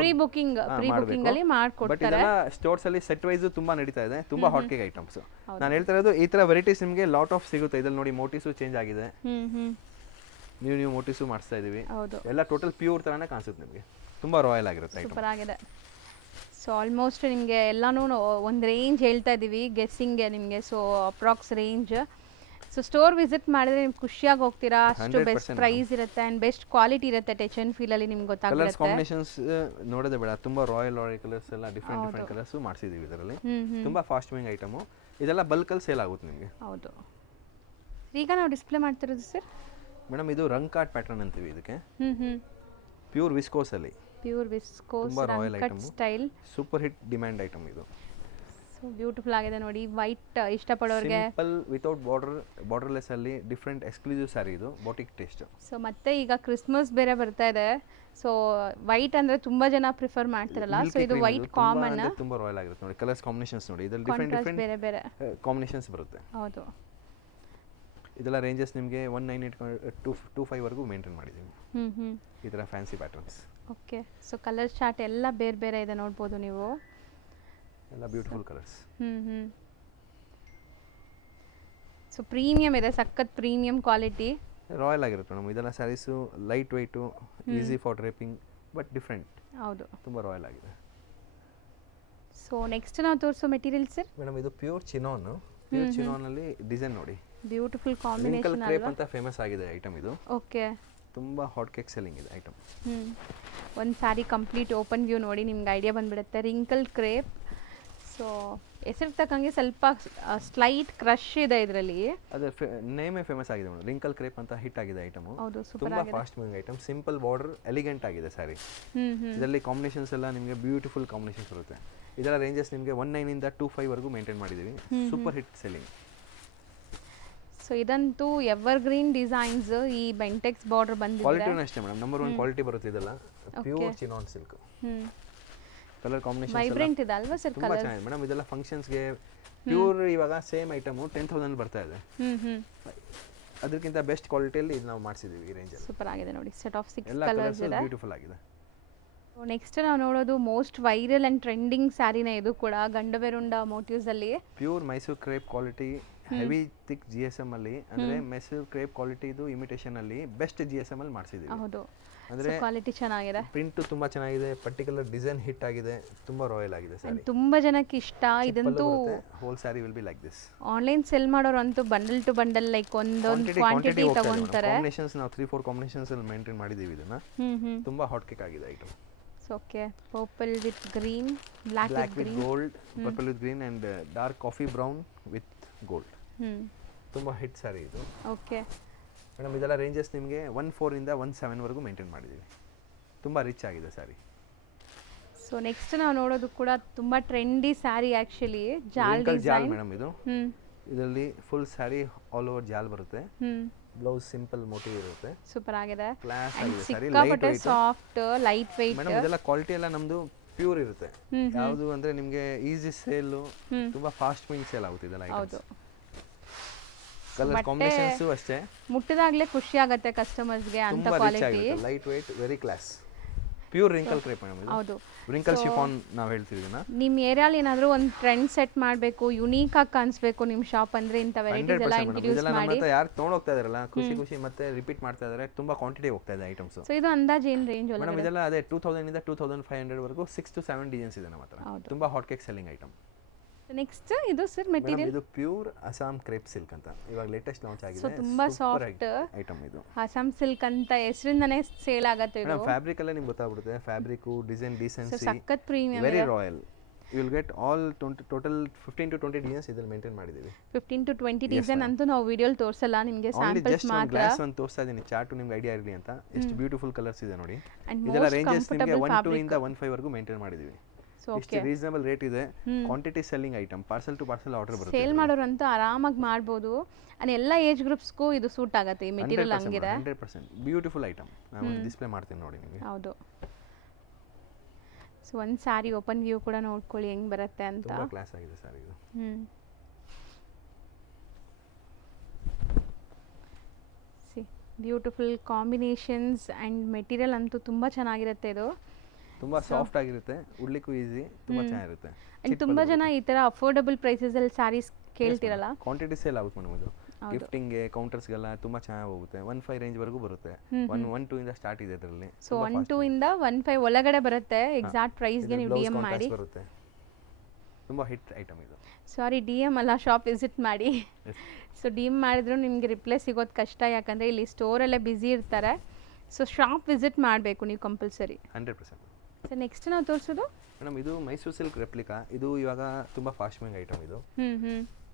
ಪ್ರೀ ಬುಕಿಂಗ್ ಅಲ್ಲಿ ಮಾಡ್ಕೊಡ್ತಾರೆ. ಬಟ್ ಇದೆಲ್ಲ ಸ್ಟೋರ್ಸ್ ಅಲ್ಲಿ ಸೆಟ್ ವೈಸ್ ತುಂಬಾ ನಡೀತಾ ಇದೆ, ತುಂಬಾ ಹಾಟ್ ಕೇಕ್ ಐಟಮ್ಸ್. ನಾನು ಹೇಳ್ತಾ ಇರೋದು ಈ ತರ ವೆರೈಟೀಸ್ ನಿಮಗೆ ಲಾಟ್ ಆಫ್ ಸಿಗುತ್ತೆ. ಇದ್ರಲ್ಲಿ ನೋಡಿ, ಮೋಟಿವ್ಸ್ ಚೇಂಜ್ ಆಗಿದೆ, ನ್ಯೂ ಮೋಟಿವ್ಸ್ ಮಾಡಿಸ್ತಾ ಇದೀವಿ. ಎಲ್ಲ ಟೋಟಲ್ ಪ್ಯೂರ್ ತರಾನೇ ಕಾಣಿಸುತ್ತೆ ನಿಮಗೆ, ತುಂಬಾ ರಾಯಲ್ ಆಗಿರುತ್ತೆ ಐಟಮ್. ಸೂಪರ್ ಆಗಿದೆ. ಸೊ ಆಲ್ಮೋಸ್ಟ್ ನಿಮಗೆ ಎಲ್ಲನೂ ಒಂದು ರೇಂಜ್ ಹೇಳ್ತಾ ಇದ್ದೀವಿ ಗೆಸ್ಸಿಂಗ್ಗೆ ನಿಮಗೆ. So approx range. So store visit ಮಾಡಿದ್ರೆ ನಿಮ್ಗೆ ಖುಷಿಯಾಗಿ ಹೋಗ್ತೀರಾ, ಅಷ್ಟು ಬೆಸ್ಟ್ ಪ್ರೈಸ್ ಇರುತ್ತೆ ಆ್ಯಂಡ್ ಬೆಸ್ಟ್ ಕ್ವಾಲಿಟಿ ಇರುತ್ತೆ. ಟಚ್ ಆ್ಯಂಡ್ ಫೀಲಲ್ಲಿ ನಿಮ್ಗೆ ಕಲರ್ಸ್ ಗೊತ್ತಾಗುತ್ತೆ. ಕಾಂಬಿನೇಷನ್ಸ್ ನೋಡೋದೇ ಬೇಡ, ತುಂಬಾ ರಾಯಲ್ ಕಲರ್ಸ್ ಎಲ್ಲ ಡಿಫ್ರೆಂಟ್ ಕಲರ್ಸ್ ಮಾಡಿಸಿದೀವಿ ಇದರಲ್ಲಿ. ತುಂಬಾ ಫಾಸ್ಟ್ ಮೂವಿಂಗ್ ಐಟಮು, ಇದೆಲ್ಲ ಬಲ್ಕಲ್ಲಿ ಸೇಲ್ ಆಗುತ್ತೆ ನಿಮಗೆ. ಹೌದು. ಈಗ ನಾವು ಡಿಸ್ಪ್ಲೇ ಮಾಡ್ತಿರೋದು ಸರ್ ಮೇಡಮ್ ಇದು ರಂಗ್ ಕಾರ್ಡ್ ಪ್ಯಾಟರ್ನ್ ಅಂತೀವಿ ಇದಕ್ಕೆ. ಪ್ಯೂರ್ ವಿಸ್ಕೋಸ್ ಅಲ್ಲಿ, ಪ್ಯೂರ್ ವಿಸ್ಕೋಸ್ ತುಂಬಾ royal cut item, style, super hit demand item ಇದು. ಸೊ ಬ್ಯೂಟಿಫುಲ್ ಆಗಿದೆ ನೋಡಿ. ವೈಟ್ ಇಷ್ಟಪಡೋರಿಗೆ ಸಿಂಪಲ್ ವಿತೌಟ್ ಬಾರ್ಡರ್ಲೆಸ್ ಅಲ್ಲಿ ಡಿಫ್ರೆಂಟ್ ಎಕ್ಸ್ಕ್ಲೂಸಿವ್ ಸ್ಯಾರಿ ಇದು, ಬಾಟಿಕ್ ಟೇಸ್ಟ್. ಸೊ ಮತ್ತೆ ಈಗ ಕ್ರಿಸ್ಮಸ್ ಬೇರೆ ಬರ್ತಾ ಇದೆ. ಸೊ ವೈಟ್ ಅಂದ್ರೆ ತುಂಬಾ ಜನ ಪ್ರಿಫರ್ ಮಾಡ್ತಾರಲ್ಲ, ಸೊ ಇದು ವೈಟ್ ಕಾಮನ್, ತುಂಬಾ ರಾಯಲ್ ಆಗಿರುತ್ತೆ ನೋಡಿ. ಕಲರ್ಸ್ ಕಾಂಬಿನೇಷನ್ಸ್ ನೋಡಿ, ಇದರಲ್ಲಿ ಡಿಫ್ರೆಂಟ್ ಬೇರೆ ಬೇರೆ ಕಾಂಬಿನೇಷನ್ಸ್ ಬರುತ್ತೆ. ಹೌದು. ಇದೆಲ್ಲ ರೇಂಜಸ್ ನಿಮಗೆ 198 25 ವರೆಗೂ ಮೇಂಟೈನ್ ಮಾಡಿದ್ದೀವಿ. ಈ ಥರ fancy patterns. Okay. So colour chart ಎಲ್ಲ ಬೇರೆ ಬೇರೆ ಇದೆ ನೋಡ್ಬೋದು ನೀವು. ಎಲ್ಲ ಬ್ಯೂಟಿಫುಲ್ ಕಲರ್ಸ್. ಸೊ ಪ್ರೀಮಿಯಂ ಇದೆ, ಸಖತ್ ಪ್ರೀಮಿಯಂ ಕ್ವಾಲಿಟಿ, ರಾಯಲ್ ಆಗಿರುತ್ತೆ ಮೇಡಮ್. ಇದೆಲ್ಲ saris light weight, easy for draping, but different. ಹೌದು, ತುಂಬ ರಾಯಲ್ ಆಗಿದೆ. ಸೊ ನೆಕ್ಸ್ಟ್ ನಾವು ತೋರಿಸೋ ಮೆಟೀರಿಯಲ್ ಸರ್ ಮೇಡಮ್ ಇದು ಪ್ಯೂರ್ ಚಿನಾನ್. ಪ್ಯೂರ್ ಚಿನಾನಲ್ಲಿ ಡಿಸೈನ್ ನೋಡಿ, ಬ್ಯೂಟಿಫುಲ್ ರಿಂಕಲ್ ಕಾಂಬಿನೇಷನ್ ಕ್ರೇಪ್ ಅಂತ ಫೇಮಸ್ ಆಗಿದೆ ಐಟಮ್ ಇದು. ಓಕೆ. ತುಂಬ ಹಾಟ್ ಕೇಕ್ ಸೆಲ್ಲಿಂಗ್ ಇದೆ ಐಟಮ್. ಒಂದು ಸ್ಯಾರಿ ಕಂಪ್ಲೀಟ್ ಓಪನ್ ವ್ಯೂ ನೋಡಿ ನಿಮ್ಗೆ ಐಡಿಯಾ ಬಂದ್ಬಿಡುತ್ತೆ. Wrinkle crepe. ಸೊ ಹೆಸರು ತಕ್ಕಂಗೆ ಸ್ವಲ್ಪ ಸ್ಲೈಟ್ ಕ್ರಶ್ ಇದೆ ಇದರಲ್ಲಿ. ಅದೇ ನೇಮೇ ಫೇಮಸ್ ಆಗಿದೆ ಮೇಡಮ್, ರಿಂಕಲ್ ಕ್ರೇಪ್ ಅಂತ ಹಿಟ್ ಆಗಿದೆ ಐಟಮ್. ಹೌದು, ಸೂಪರ್ ತುಂಬಾ ಆಗಿದೆ. Fast moving item, simple border, elegant ಆಗಿದೆ ಸ್ಯಾರಿ. ಇದರಲ್ಲಿ ಕಾಂಬಿನೇಷನ್ಸ್ ಎಲ್ಲ ನಿಮಗೆ ಬ್ಯೂಟಿಫುಲ್ ಕಾಂಬಿನೇಷನ್ಸ್ ಬರುತ್ತೆ. ಇದರ ರೇಂಜಸ್ ನಿಮಗೆ 19 ಇಂದ 25 ವರೆಗೂ ಮೇಂಟೈನ್ ಮಾಡಿದ್ದೀವಿ. Super hit selling. ಸೊ ಇದಂತೂ ಎವರ್ ಗ್ರೀನ್ ಡಿಸೈನ್ಸ್. ಈ ಬೆಂಟೆಕ್ಸ್ ಬಾರ್ಡರ್ ಬಂದಿದೆ. ಕ್ವಾಲಿಟಿನೂ ಅಷ್ಟೇ ಮೇಡಮ್, ನಂಬರ್ 1 ಕ್ವಾಲಿಟಿ ಬರುತ್ತೆ ಇದೆಲ್ಲ. Pure chinon silk. Colour combination vibrant ಇದೆ ಅಲ್ವಾ ಸರ್? ತುಂಬಾ ಚೆನ್ನಾಗಿದೆ ಮೇಡಮ್. ಇದೆಲ್ಲ ಫಂಕ್ಷನ್ಸ್ಗೆ ಪ್ಯೂರ್ ಇವಾಗ ಸೇಮ್ ಐಟಮ್ 10,000 ಬರ್ತಾ ಇದೆ. ಅದಕ್ಕಿಂತ ಬೆಸ್ಟ್ ಕ್ವಾಲಿಟಿಯಲ್ಲಿ ಇದು ನಾವು ಮಾಡಿಸಿದ್ದೀವಿ ಈ ರೇಂಜಲ್ಲಿ. ಸೂಪರ್ ಆಗಿದೆ ನೋಡಿ. ಸೆಟ್ ಆಫ್ 6 ಎಲ್ಲ ಕಲರ್ಸ್ ಇದೆ. ಬ್ಯೂಟಿಫುಲ್ ಆಗಿದೆ. ನೆಕ್ಸ್ಟ್ ನಾವು ನೋಡೋದು ಮೋಸ್ಟ್ ವೈರಲ್ ಅಂಡ್ ಟ್ರೆಂಡಿಂಗ್ ಸ್ಯಾರಿನೇ ಇದು ಕೂಡ, ಗಂಡವೆರುಂಡ ಮೋಟಿವ್ಸ್ ಅಲ್ಲಿ. Pure Mysuru crepe quality, heavy thick GSM ಅಲ್ಲಿ, ಅಂದ್ರೆ ಮೈಸೂರು ಕ್ರೇಪ್ ಕ್ವಾಲಿಟಿ ಇದು ಇಮಿಟೇಷನ್ ಅಲ್ಲಿ ಬೆಸ್ಟ್ GSM ಅಲ್ಲಿ ಮಾಡಿಸಿದ್ದೀವಿ. ಹೌದು, ಅಂದ್ರೆ ಕ್ವಾಲಿಟಿ ಚೆನ್ನಾಗಿದೆ, ಪ್ರಿಂಟ್ ತುಂಬಾ ಚೆನ್ನಾಗಿದೆ, ಪರ್ಟಿಕ್ಯುಲರ್ ಡಿಸೈನ್ ಹಿಟ್ ಆಗಿದೆ, ತುಂಬಾ ರಾಯಲ್ ಆಗಿದೆ ಸ್ಯಾರಿ. ತುಂಬಾ ಜನಕ್ಕೆ ಇಷ್ಟ. ಇದಂತೂ whole sari will be like this. Online sell ಮಾಡೋರು ಅಂತೂ ಬಂಡಲ್ ಟು ಬಂಡಲ್ ಲೈಕ್ ಒಂದೊಂದು ಕ್ವಾಂಟಿಟಿ ತಗೊಂತಾರೆ. ಕಾಂಬಿನೇಷನ್ಸ್ ನಾವು 3-4 ಕಾಂಬಿನೇಷನ್ಸ್ ಅಲ್ಲಿ ಮೇಂಟೈನ್ ಮಾಡಿದ್ದೀವಿ ಇದನ್ನ. ತುಂಬಾ ಹಾಟ್ ಕೇಕ್ ಆಗಿದೆ item. Okay. Purple with green, black with gold, purple with green and dark coffee brown with gold. ತುಂಬಾ ಹಿಟ್ ಸ್ಯಾರಿ ಇದು. ಓಕೆ ಮೇಡಮ್ ಇದೆಲ್ಲ ರೇಂಜಸ್ ನಿಮಗೆ 14 ಇಂದ 17 ವರೆಗೂ ಮೇಂಟೈನ್ ಮಾಡಿದ್ದೀವಿ. ತುಂಬ ರಿಚ್ ಆಗಿದೆ ಸ್ಯಾರಿ. ಸೊ ನೆಕ್ಸ್ಟ್ ನಾವು ನೋಡೋದು ಕೂಡ ತುಂಬಾ trendy sari actually. Jaal design madam ಇದು. ಇದರಲ್ಲಿ full sari all over jaal ಬರುತ್ತೆ. ಬ್ಲೌಸ್ ಸಿಂಪಲ್ ಮೋಟಿವ್ ಇರುತ್ತೆ. ಸೂಪರ್ ಆಗಿದೆ. ಕ್ಲಾಸ್ ಆಗಿದೆ sari. Light weight, soft, light weight. Madam ಇದೆಲ್ಲ ಕ್ವಾಲಿಟಿ ಎಲ್ಲ ನಮ್ದು ಪ್ಯೂರ್ ಇರುತ್ತೆ. ಯಾವುದು ಅಂದ್ರೆ ನಿಮಗೆ ಈಸಿ ಸೇಲ್, ತುಂಬಾ ಫಾಸ್ಟ್ ಮೂವಿಂಗ್ ಸೇಲ್ ಆಗುತ್ತೆ ಇದೆಲ್ಲ ಐಟಮ್ಸ್. ಕಲರ್ ಕಾಂಬಿನೇಷನ್ಸ್ ಅಷ್ಟೇ, ಮುಟ್ಟಿದಾಗಲೇ ಖುಷಿ ಆಗುತ್ತೆ ಕಸ್ಟಮರ್ಸ್ಗೆ ಅಂತ quality. Light weight, very class. Pure wrinkle crepe madam ಇದು. ಹೌದು, ರಿಂಕಲ್ ಶಿಫಾನ್ ನಾವು ಹೇಳ್ತೀವಿ ಇದನ್ನ. ನಿಮ್ಮ ಏರಿಯಾಲಿ ಏನಾದರೂ ಒಂದು ಟ್ರೆಂಡ್ ಸೆಟ್ ಮಾಡಬೇಕು, ಯುನೀಕ್ ಆಗಿ ಕಾಣಿಸ್ಬೇಕು ನಿಮ್ಮ ಶಾಪ್ ಅಂದ್ರೆ ಇಂಥ ವೆರೈಟೀಸ್ ಎಲ್ಲ ಇಂಟ್ರೊಡ್ಯೂಸ್ ಮಾಡಿ. ಯಾರು ತೊಗೊಂಡೋಗ್ತಾ ಇದಾರಲ್ಲ ಖುಷಿ ಮತ್ತೆ ರಿಪೀಟ್ ಮಾಡ್ತಾ ಇದ್ದಾರೆ. ತುಂಬಾ ಕ್ವಾಂಟಿಟಿ ಹೋಗ್ತಾ ಇದೆ ಐಟಮ್ಸ್. ಸೊ ಇದು ಅಂದಾಜು ಏನು ರೇಂಜ್ ಒಳಗೆ? ಮೇಡಮ್ ಇದೆಲ್ಲ ಅದೇ 2000 ಇಂದ 2500 ವರೆಗೂ 6 to 7 ಡಿಸೈನ್ಸ್ ಇದೆ ನಮ್ಮ ಹತ್ರ. ತುಂಬಾ hot cake selling item. Next ಇದು ಸರ್ ಮೆಟೀರಿಯಲ್, ಇದು ಪ್ಯೂರ್ ಅಸ್ಸಾಂ ಕ್ರೇಪ್ ಸಿಲ್ಕ್ ಅಂತ ಇವಾಗ ಲೇಟೆಸ್ಟ್ ಲಾಂಚ್ ಆಗಿದೆ. ಸೊ ತುಂಬಾ ಸಾಫ್ಟ್ ಐಟಮ್ ಇದು. ಅಸ್ಸಾಂ ಸಿಲ್ಕ್ ಅಂತ ಹೆಸರಿಂದನೇ ಸೇಲ್ ಆಗುತ್ತೆ ಇದು. ಫ್ಯಾಬ್ರಿಕ್ ಎಲ್ಲ ನಿಮ್ಗೆ ಗೊತ್ತಾಗ್ಬಿಡುತ್ತೆ. ಫ್ಯಾಬ್ರಿಕ್, ಡಿಸೈನ್, ಡಿಸೆನ್ಸಿ, ಸಖತ್ premium, very royal. You will get all total 15 to 20 designs ಇದರಲ್ಲಿ ಮೇಂಟೈನ್ ಮಾಡಿದ್ದೀವಿ. 15 to 20 ಡಿಸೈನ್ ಅಂತೂ ನಾವು ವಿಡಿಯೋಲಿ ತೋರಿಸಲ್ಲ ನಿಮಗೆ, ಸ್ಯಾಂಪಲ್ಸ್ ಮಾತ್ರ. ಗ್ಲಾಸ್ ಒಂದು ತೋರಿಸ್ತಾ ಇದೀನಿ ಚಾರ್ಟ್ ನಿಮ್ಗೆ ಐಡಿಯಾ ಇರಲಿ ಅಂತ. ಎಷ್ಟು ಬ್ಯೂಟಿಫುಲ್ ಕಲರ್ಸ್ ಇದೆ ನೋಡಿ. ಇದೆಲ್ಲ ರೇಂಜಸ್ ನಿಮಗೆ 12 ಇಂದ 15 ವರೆಗೂ ಮೇಂಟೈನ್ ಮಾಡಿದ್ದೀವಿ. ಇಷ್ಟು ರೀಸನಬಲ್ ರೇಟ್ ಇದೆ. Quantity selling item, parcel to parcel order ಬರುತ್ತೆ. ಸೇಲ್ ಮಾಡೋರಂತೂ ಆರಾಮಾಗಿ ಮಾಡ್ಬೋದು. ಅಂಡ್ ಎಲ್ಲ ಏಜ್ ಗ್ರೂಪ್ಸ್ಗೂ ಇದು ಸೂಟ್ ಆಗುತ್ತೆ. ಈ ಮೆಟೀರಿಯಲ್ ಹಂಗಿದೆ. 100% ಬ್ಯೂಟಿಫುಲ್ ಐಟಮ್. ನಾನು ಡಿಸ್ಪ್ಲೇ ಮಾಡ್ತೀನಿ ನೋಡಿ ನಿಮಗೆ. ಹೌದು. ಸೊ ಒಂದು ಸ್ಯಾರಿ ಓಪನ್ ವ್ಯೂ ಕೂಡ ನೋಡ್ಕೊಳ್ಳಿ ಹೆಂಗ್ ಬರುತ್ತೆ ಅಂತ. ತುಂಬಾ ಕ್ಲಾಸ್ ಆಗಿದೆ ಸ್ಯಾರಿ ಇದು. ಬ್ಯೂಟಿಫುಲ್ ಕಾಂಬಿನೇಷನ್ಸ್ ಅಂಡ್ ಮೆಟೀರಿಯಲ್ ಅಂತೂ ತುಂಬಾ ಚೆನ್ನಾಗಿರುತ್ತೆ. ಇದು ತುಂಬಾ ಸಾಫ್ಟ್ ಆಗಿರುತ್ತೆ, ಉಡ್ಲಿಕ್ಕೂ ಈಸಿ, ತುಂಬಾ ಚೆನ್ನಾಗಿರುತ್ತೆ. ಅಂಡ್ ತುಂಬಾ ಜನ ಈ ತರ ಅಫೋರ್ಡಬಲ್ ಪ್ರೈಸಸ್ ಅಲ್ಲಿ ಸ್ಯಾರೀಸ್ ಕೇಳ್ತಿರಲ್ಲ. ಕ್ವಾಂಟಿಟಿ ಸೇಲ್ ಆಗುತ್ತೆ ಮೇಡಮ್ ಇದು. ಗಿಫ್ಟಿಂಗ್ಗೆ ಕೌಂಟರ್ಸ್ಗೆಲ್ಲ ತುಂಬ ಚೆನ್ನಾಗಿ ಹೋಗುತ್ತೆ 1.5 ರೇಂಜ್ವರೆಗೂ ಬರುತ್ತೆ 1.2 ಇಂದ ಸ್ಟಾರ್ಟ್ ಇದೆ ಇದರಲ್ಲಿ. ಸೊ 1.2 ಇಂದ 1.5 ಒಳಗಡೆ ಬರುತ್ತೆ. ಎಕ್ಸಾಕ್ಟ್ ಪ್ರೈಸ್ಗೆ ನೀವು ಡಿ ಎಮ್ ಮಾಡಿ. ಬರುತ್ತೆ, ತುಂಬ ಹಿಟ್ ಐಟಮ್ ಇದು. ಸಾರಿ, ಡಿ ಎಮ್ ಅಲ್ಲ, ಶಾಪ್ ವಿಸಿಟ್ ಮಾಡಿ. ಸೊ ಡಿ ಎಮ್ ಮಾಡಿದ್ರು ನಿಮಗೆ ರಿಪ್ಲೈ ಸಿಗೋದು ಕಷ್ಟ, ಯಾಕಂದರೆ ಇಲ್ಲಿ ಸ್ಟೋರಲ್ಲೇ ಬ್ಯುಸಿ ಇರ್ತಾರೆ. ಸೊ ಶಾಪ್ ವಿಸಿಟ್ ಮಾಡಬೇಕು ನೀವು ಕಂಪಲ್ಸರಿ. 100%. ಸೊ ನೆಕ್ಸ್ಟ್ ನಾವು ತೋರಿಸೋದು ಮೇಡಮ್ ಇದು ಮೈಸೂರು ಸಿಲ್ಕ್ ರೆಪ್ಲಿಕಾ. ಇದು ಇವಾಗ ತುಂಬ ಫಾಸ್ಟ್ ಮೂವಿಂಗ್ ಐಟಮ್ ಇದು.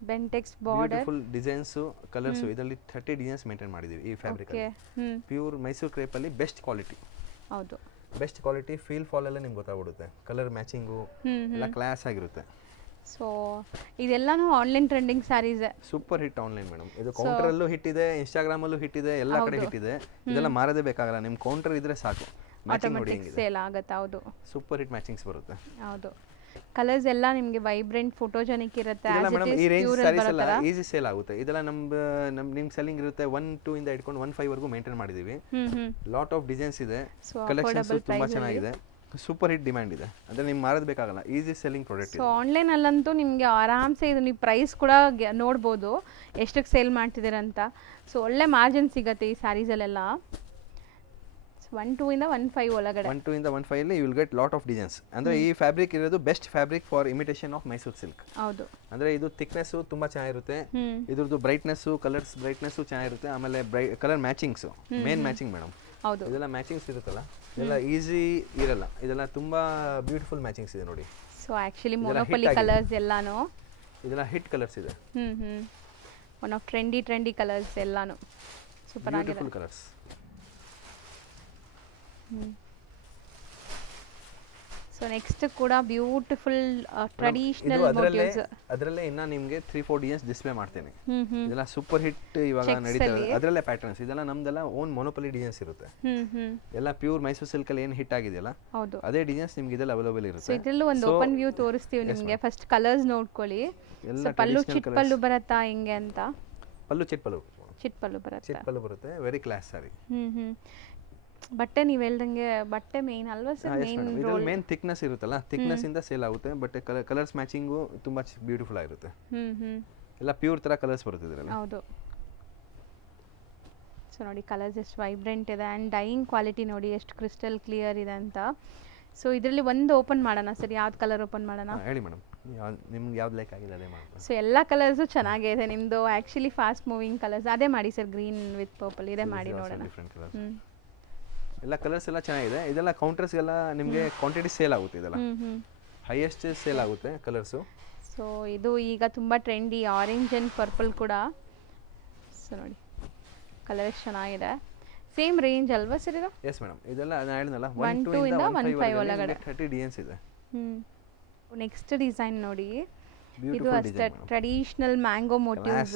Bentex border, full designs, colours, ಇದರಲ್ಲಿ 30 ಡಿಸೈನ್ಸ್ ಮೇಂಟೈನ್ ಮಾಡಿದ್ದೀವಿ ಈ ಫ್ಯಾಬ್ರಿಕ್. ಪ್ಯೂರ್ ಮೈಸೂರು ಕ್ರೇಪಲ್ಲಿ ಬೆಸ್ಟ್ ಕ್ವಾಲಿಟಿ. ಹೌದು, ಬೆಸ್ಟ್ ಕ್ವಾಲಿಟಿ. ಫೀಲ್ ಫಾಲ್ ಎಲ್ಲ ನಿಮ್ಗೆ ಗೊತ್ತಾಗ್ಬಿಡುತ್ತೆ. ಕಲರ್ ಮ್ಯಾಚಿಂಗು ಎಲ್ಲ ಕ್ಲಾಸ್ ಆಗಿರುತ್ತೆ. ಸೊ ಇದೆಲ್ಲಾನು online trending sarees. Super hit online madam. ಇದು ಕೌಂಟರಲ್ಲೂ ಹಿಟ್ ಇದೆ, ಇನ್ಸ್ಟಾಗ್ರಾಮಲ್ಲೂ ಹಿಟ್ ಇದೆ, ಎಲ್ಲ ಕಡೆ ಹಿಟ್ ಇದೆ. ಇದೆಲ್ಲ ಮಾರದೇ ಬೇಕಾಗಲ್ಲ, ನಿಮ್ಮ ಕೌಂಟರ್ ಇದ್ರೆ ಸಾಕು. ಆಟೋಮೆಟಿಕ್ ಸೇಲ್ ಆಗುತ್ತೆ. ಹೌದು, ಸೂಪರ್ ಹಿಟ್ ಮ್ಯಾಚಿಂಗ್ಸ್ ಬರುತ್ತೆ. ಹೌದು, ಕಲರ್ಸ್ ಎಲ್ಲ ನಿಮಗೆ ವೈಬ್ರೆಂಟ್ ಫೋಟೋಜೆನಿಕ್ ಇರುತ್ತೆ. ಈ ರೇಂಜ್ ಸ್ಯಾರೀಸ್ ಎಲ್ಲ ಈಸಿ ಸೇಲ್ ಆಗುತ್ತೆ. ಇದೆಲ್ಲ ನಿಮ್ ಸೆಲ್ಲಿಂಗ್ ಇರುತ್ತೆ 1.2 ಇಂದ ಇಟ್ಕೊಂಡು 1.5 ವರೆಗೂ ಮೇಂಟೈನ್ ಮಾಡಿದೀವಿ. ಲಾಟ್ ಆಫ್ ಡಿಸೈನ್ಸ್ ಇದೆ, ಕಲೆಕ್ಷನ್ಸ್ ತುಂಬಾ ಚೆನ್ನಾಗಿದೆ, ಸೂಪರ್ ಹಿಟ್ ಡಿಮ್ಯಾಂಡ್ ಇದೆ. ಅಂದ್ರೆ ನಿಮ್ಗೆ ಮಾರದ್ ಬೇಕಾಗಲ್ಲ, easy selling product. So online ಅಲ್ಲಂತೂ ನಿಮಗೆ ಆರಾಮ್ಸೆ ಇದು ನೀವು ಪ್ರೈಸ್ ಕೂಡ ನೋಡ್ಬೋದು ಎಷ್ಟಕ್ಕೆ ಸೇಲ್ ಮಾಡ್ತಿದ್ದೀರಂತ. ಸೊ ಒಳ್ಳೆ ಮಾರ್ಜಿನ್ ಸಿಗುತ್ತೆ ಈ ಸ್ಯಾರೀಸಲ್ಲೆಲ್ಲ. 1.2 ಇಂದ 1.5 ಒಳಗಡೆ. 1.2 ಇಂದ 1.5 ಅಲ್ಲಿ you will get lot of designs. ಅಂದ್ರೆ ಈ ಫ್ಯಾಬ್ರಿಕ್ ಇರೋದು best fabric for imitation of Mysore silk. ಹೌದು, ಅಂದ್ರೆ ಇದು ಥಿಕ್ನೆಸ್ ತುಂಬಾ ಚೆನ್ನಾಗಿರುತ್ತೆ, ಇದ್ರದ್ದು ಬ್ರೈಟ್ನೆಸ್, ಕಲರ್ಸ್ ಬ್ರೈಟ್ನೆಸ್ ಚೆನ್ನಾಗಿರುತ್ತೆ. ಆಮೇಲೆ colour matchings main matching madam. ಹೌದು, ಇದೆಲ್ಲ ಮ್ಯಾಚಿಂಗ್ಸ್ ಇರುತ್ತಲ್ಲ, ಇದೆಲ್ಲ ಈಸಿ ಇರಲ್ಲ, ಇದೆಲ್ಲ ತುಂಬಾ ಬ್ಯೂಟಿಫುಲ್ ಮ್ಯಾಚಿಂಗ್ಸ್ ಇದೆ ನೋಡಿ. ಸೊ ಆಕ್ಚುಲಿ ಮೊನೋಪಲಿ ಕಲರ್ಸ್ ಎಲ್ಲಾನು ಇದೆಲ್ಲ ಹಿಟ್ ಕಲರ್ಸ್ ಇದೆ. ಒನ್ ಆಫ್ ಟ್ರೆಂಡಿ ಕಲರ್ಸ್ ಎಲ್ಲಾನು ಸೂಪರ್ ಆಗಿದೆ. Beautiful colours. ಸೊ ನೆಕ್ಸ್ಟ್ ಕೂಡ ಬ್ಯೂಟಿಫುಲ್ ಟ್ರೆಡಿಷನಲ್ ಮೋಟಿವ್ಸ್. ಅದರಲ್ಲೇ ಇನ್ನ ನಿಮಗೆ 3-4 ಡಿಸೈನ್ಸ್ ಡಿಸ್ಪ್ಲೇ ಮಾಡ್ತೇನೆ. ಇದೆಲ್ಲ ಸೂಪರ್ ಹಿಟ್ ಇವಾಗ ನಡೀತಾ ಇದೆ. ಅದರಲ್ಲೇ ಪ್ಯಾಟರ್ನ್ಸ್, ಇದೆಲ್ಲ ನಮ್ದೆಲ್ಲ ಓನ್ ಮೊನೋಪಲಿ ಡಿಸೈನ್ಸ್ ಇರುತ್ತೆ. ಎಲ್ಲ ಪ್ಯೂರ್ ಮೈಸೂರು ಸಿಲ್ಕ್ ಅಲ್ಲಿ ಏನು ಹಿಟ್ ಆಗಿದೆಯಲ್ಲ ಅದೇ ಡಿಸೈನ್ಸ್ ನಿಮ್ಗೆ ಇದೆಲ್ಲ ಅವೈಲೇಬಲ್ ಇರುತ್ತೆ. ಸೊ ಇದರಲ್ಲೂ ಒಂದು ಓಪನ್ ವ್ಯೂ ತೋರಿಸ್ತೀವಿ ನಿಮಗೆ. ಫಸ್ಟ್ ಕಲರ್ಸ್ ನೋಡ್ಕೊಳ್ಳಿ. ಪಲ್ಲು ಚಿಟ್ ಪಲ್ಲು ಬರುತ್ತಾ ಹಿಂಗೆ ಅಂತ? ಪಲ್ಲು ಚಿಟ್ ಪಲ್ಲು ಬರುತ್ತೆ. ಚಿಟ್ ಪಲ್ಲು ಬರುತ್ತೆ. ವೆರಿ ಕ್ಲಾಸ್ ಸಾರಿ. ಬಟ್ಟೆ ನೀವು ಹೇಳ್ದಂಗೆ ಬಟ್ಟೆ ಮೇನ್ ಅಲ್ವಾ ಸರ್? ಮೇನ್ ಥಿಕ್ನೆಸ್ ಇರುತ್ತಲ್ಲ, ಥಿಕ್ನೆಸ್ ಇಂದ ಸೇಲ್ ಆಗುತ್ತೆ. ಬಟ್ ಕಲರ್ಸ್ ಮ್ಯಾಚಿಂಗು ತುಂಬಾ ಬ್ಯೂಟಿಫುಲ್ ಆಗಿರುತ್ತೆ. ಎಲ್ಲ ಪ್ಯೂರ್ ತರ ಕಲರ್ಸ್ ಬರುತ್ತೆ ಇದರಲ್ಲಿ. ಹೌದು. ಸೊ ನೋಡಿ ಕಲರ್ಸ್ ಎಷ್ಟು ವೈಬ್ರೆಂಟ್ ಇದೆ ಆ್ಯಂಡ್ ಡೈಯಿಂಗ್ ಕ್ವಾಲಿಟಿ ನೋಡಿ ಎಷ್ಟು ಕ್ರಿಸ್ಟಲ್ ಕ್ಲಿಯರ್ ಇದೆ ಅಂತ. ಸೊ ಇದರಲ್ಲಿ ಒಂದು ಓಪನ್ ಮಾಡೋಣ ಸರ್? ಯಾವ್ದು ಕಲರ್ ಓಪನ್ ಮಾಡೋಣ ಹೇಳಿ ಮೇಡಮ್, ನಿಮ್ಗೆ ಯಾವ್ದು ಲೈಕ್ ಆಗಿದೆ ಅದೇ ಮಾಡಿ. ಸೊ ಎಲ್ಲ ಕಲರ್ಸು ಚೆನ್ನಾಗಿದೆ ನಿಮ್ಮದು. ಆ್ಯಕ್ಚುಲಿ ಫಾಸ್ಟ್ ಮೂವಿಂಗ್ ಕಲರ್ಸ್ ಅದೇ ಮಾಡಿ ಸರ್. ಗ್ರೀನ್ ವಿತ್ ಪರ್ಪಲ್ ಇದೇ ಮಾಡಿ ನೋಡೋಣ. ಎಲ್ಲ ಕಲರ್ಸ್ ಎಲ್ಲ ಚೆನ್ನಾಗಿದೆ. ಇದೆಲ್ಲ ಕೌಂಟರ್ಸ್ಗೆಲ್ಲ ನಿಮಗೆ ಕ್ವಾಂಟಿಟಿ ಸೇಲ್ ಆಗುತ್ತೆ. ಇದೆಲ್ಲ ಹೈಯೆಸ್ಟ್ ಸೇಲ್ ಆಗುತ್ತೆ ಕಲರ್ಸು. ಸೊ ಇದು ಈಗ ತುಂಬ ಟ್ರೆಂಡಿ ಆರೆಂಜ್ ಆ್ಯಂಡ್ ಪರ್ಪಲ್ ಕೂಡ. ಸೊ ನೋಡಿ ಕಲರ್ ಎಷ್ಟು ಚೆನ್ನಾಗಿದೆ. ಸೇಮ್ ರೇಂಜ್ ಅಲ್ವಾ ಸರ್ ಇದು? ಎಸ್ ಮೇಡಮ್, ಇದೆಲ್ಲ ನಾನು ಹೇಳಿದ್ನಲ್ಲ 1.2 ಇಂದ 1.5 ಒಳಗಡೆ 30 ಡಿಸೈನ್ಸ್ ಇದೆ. ನೆಕ್ಸ್ಟ್ ಡಿಸೈನ್ ನೋಡಿ, ಇದು ಅಷ್ಟೇ ಟ್ರೆಡಿಷನಲ್ ಮ್ಯಾಂಗೋ ಮೋಟಿವ್ಸ್.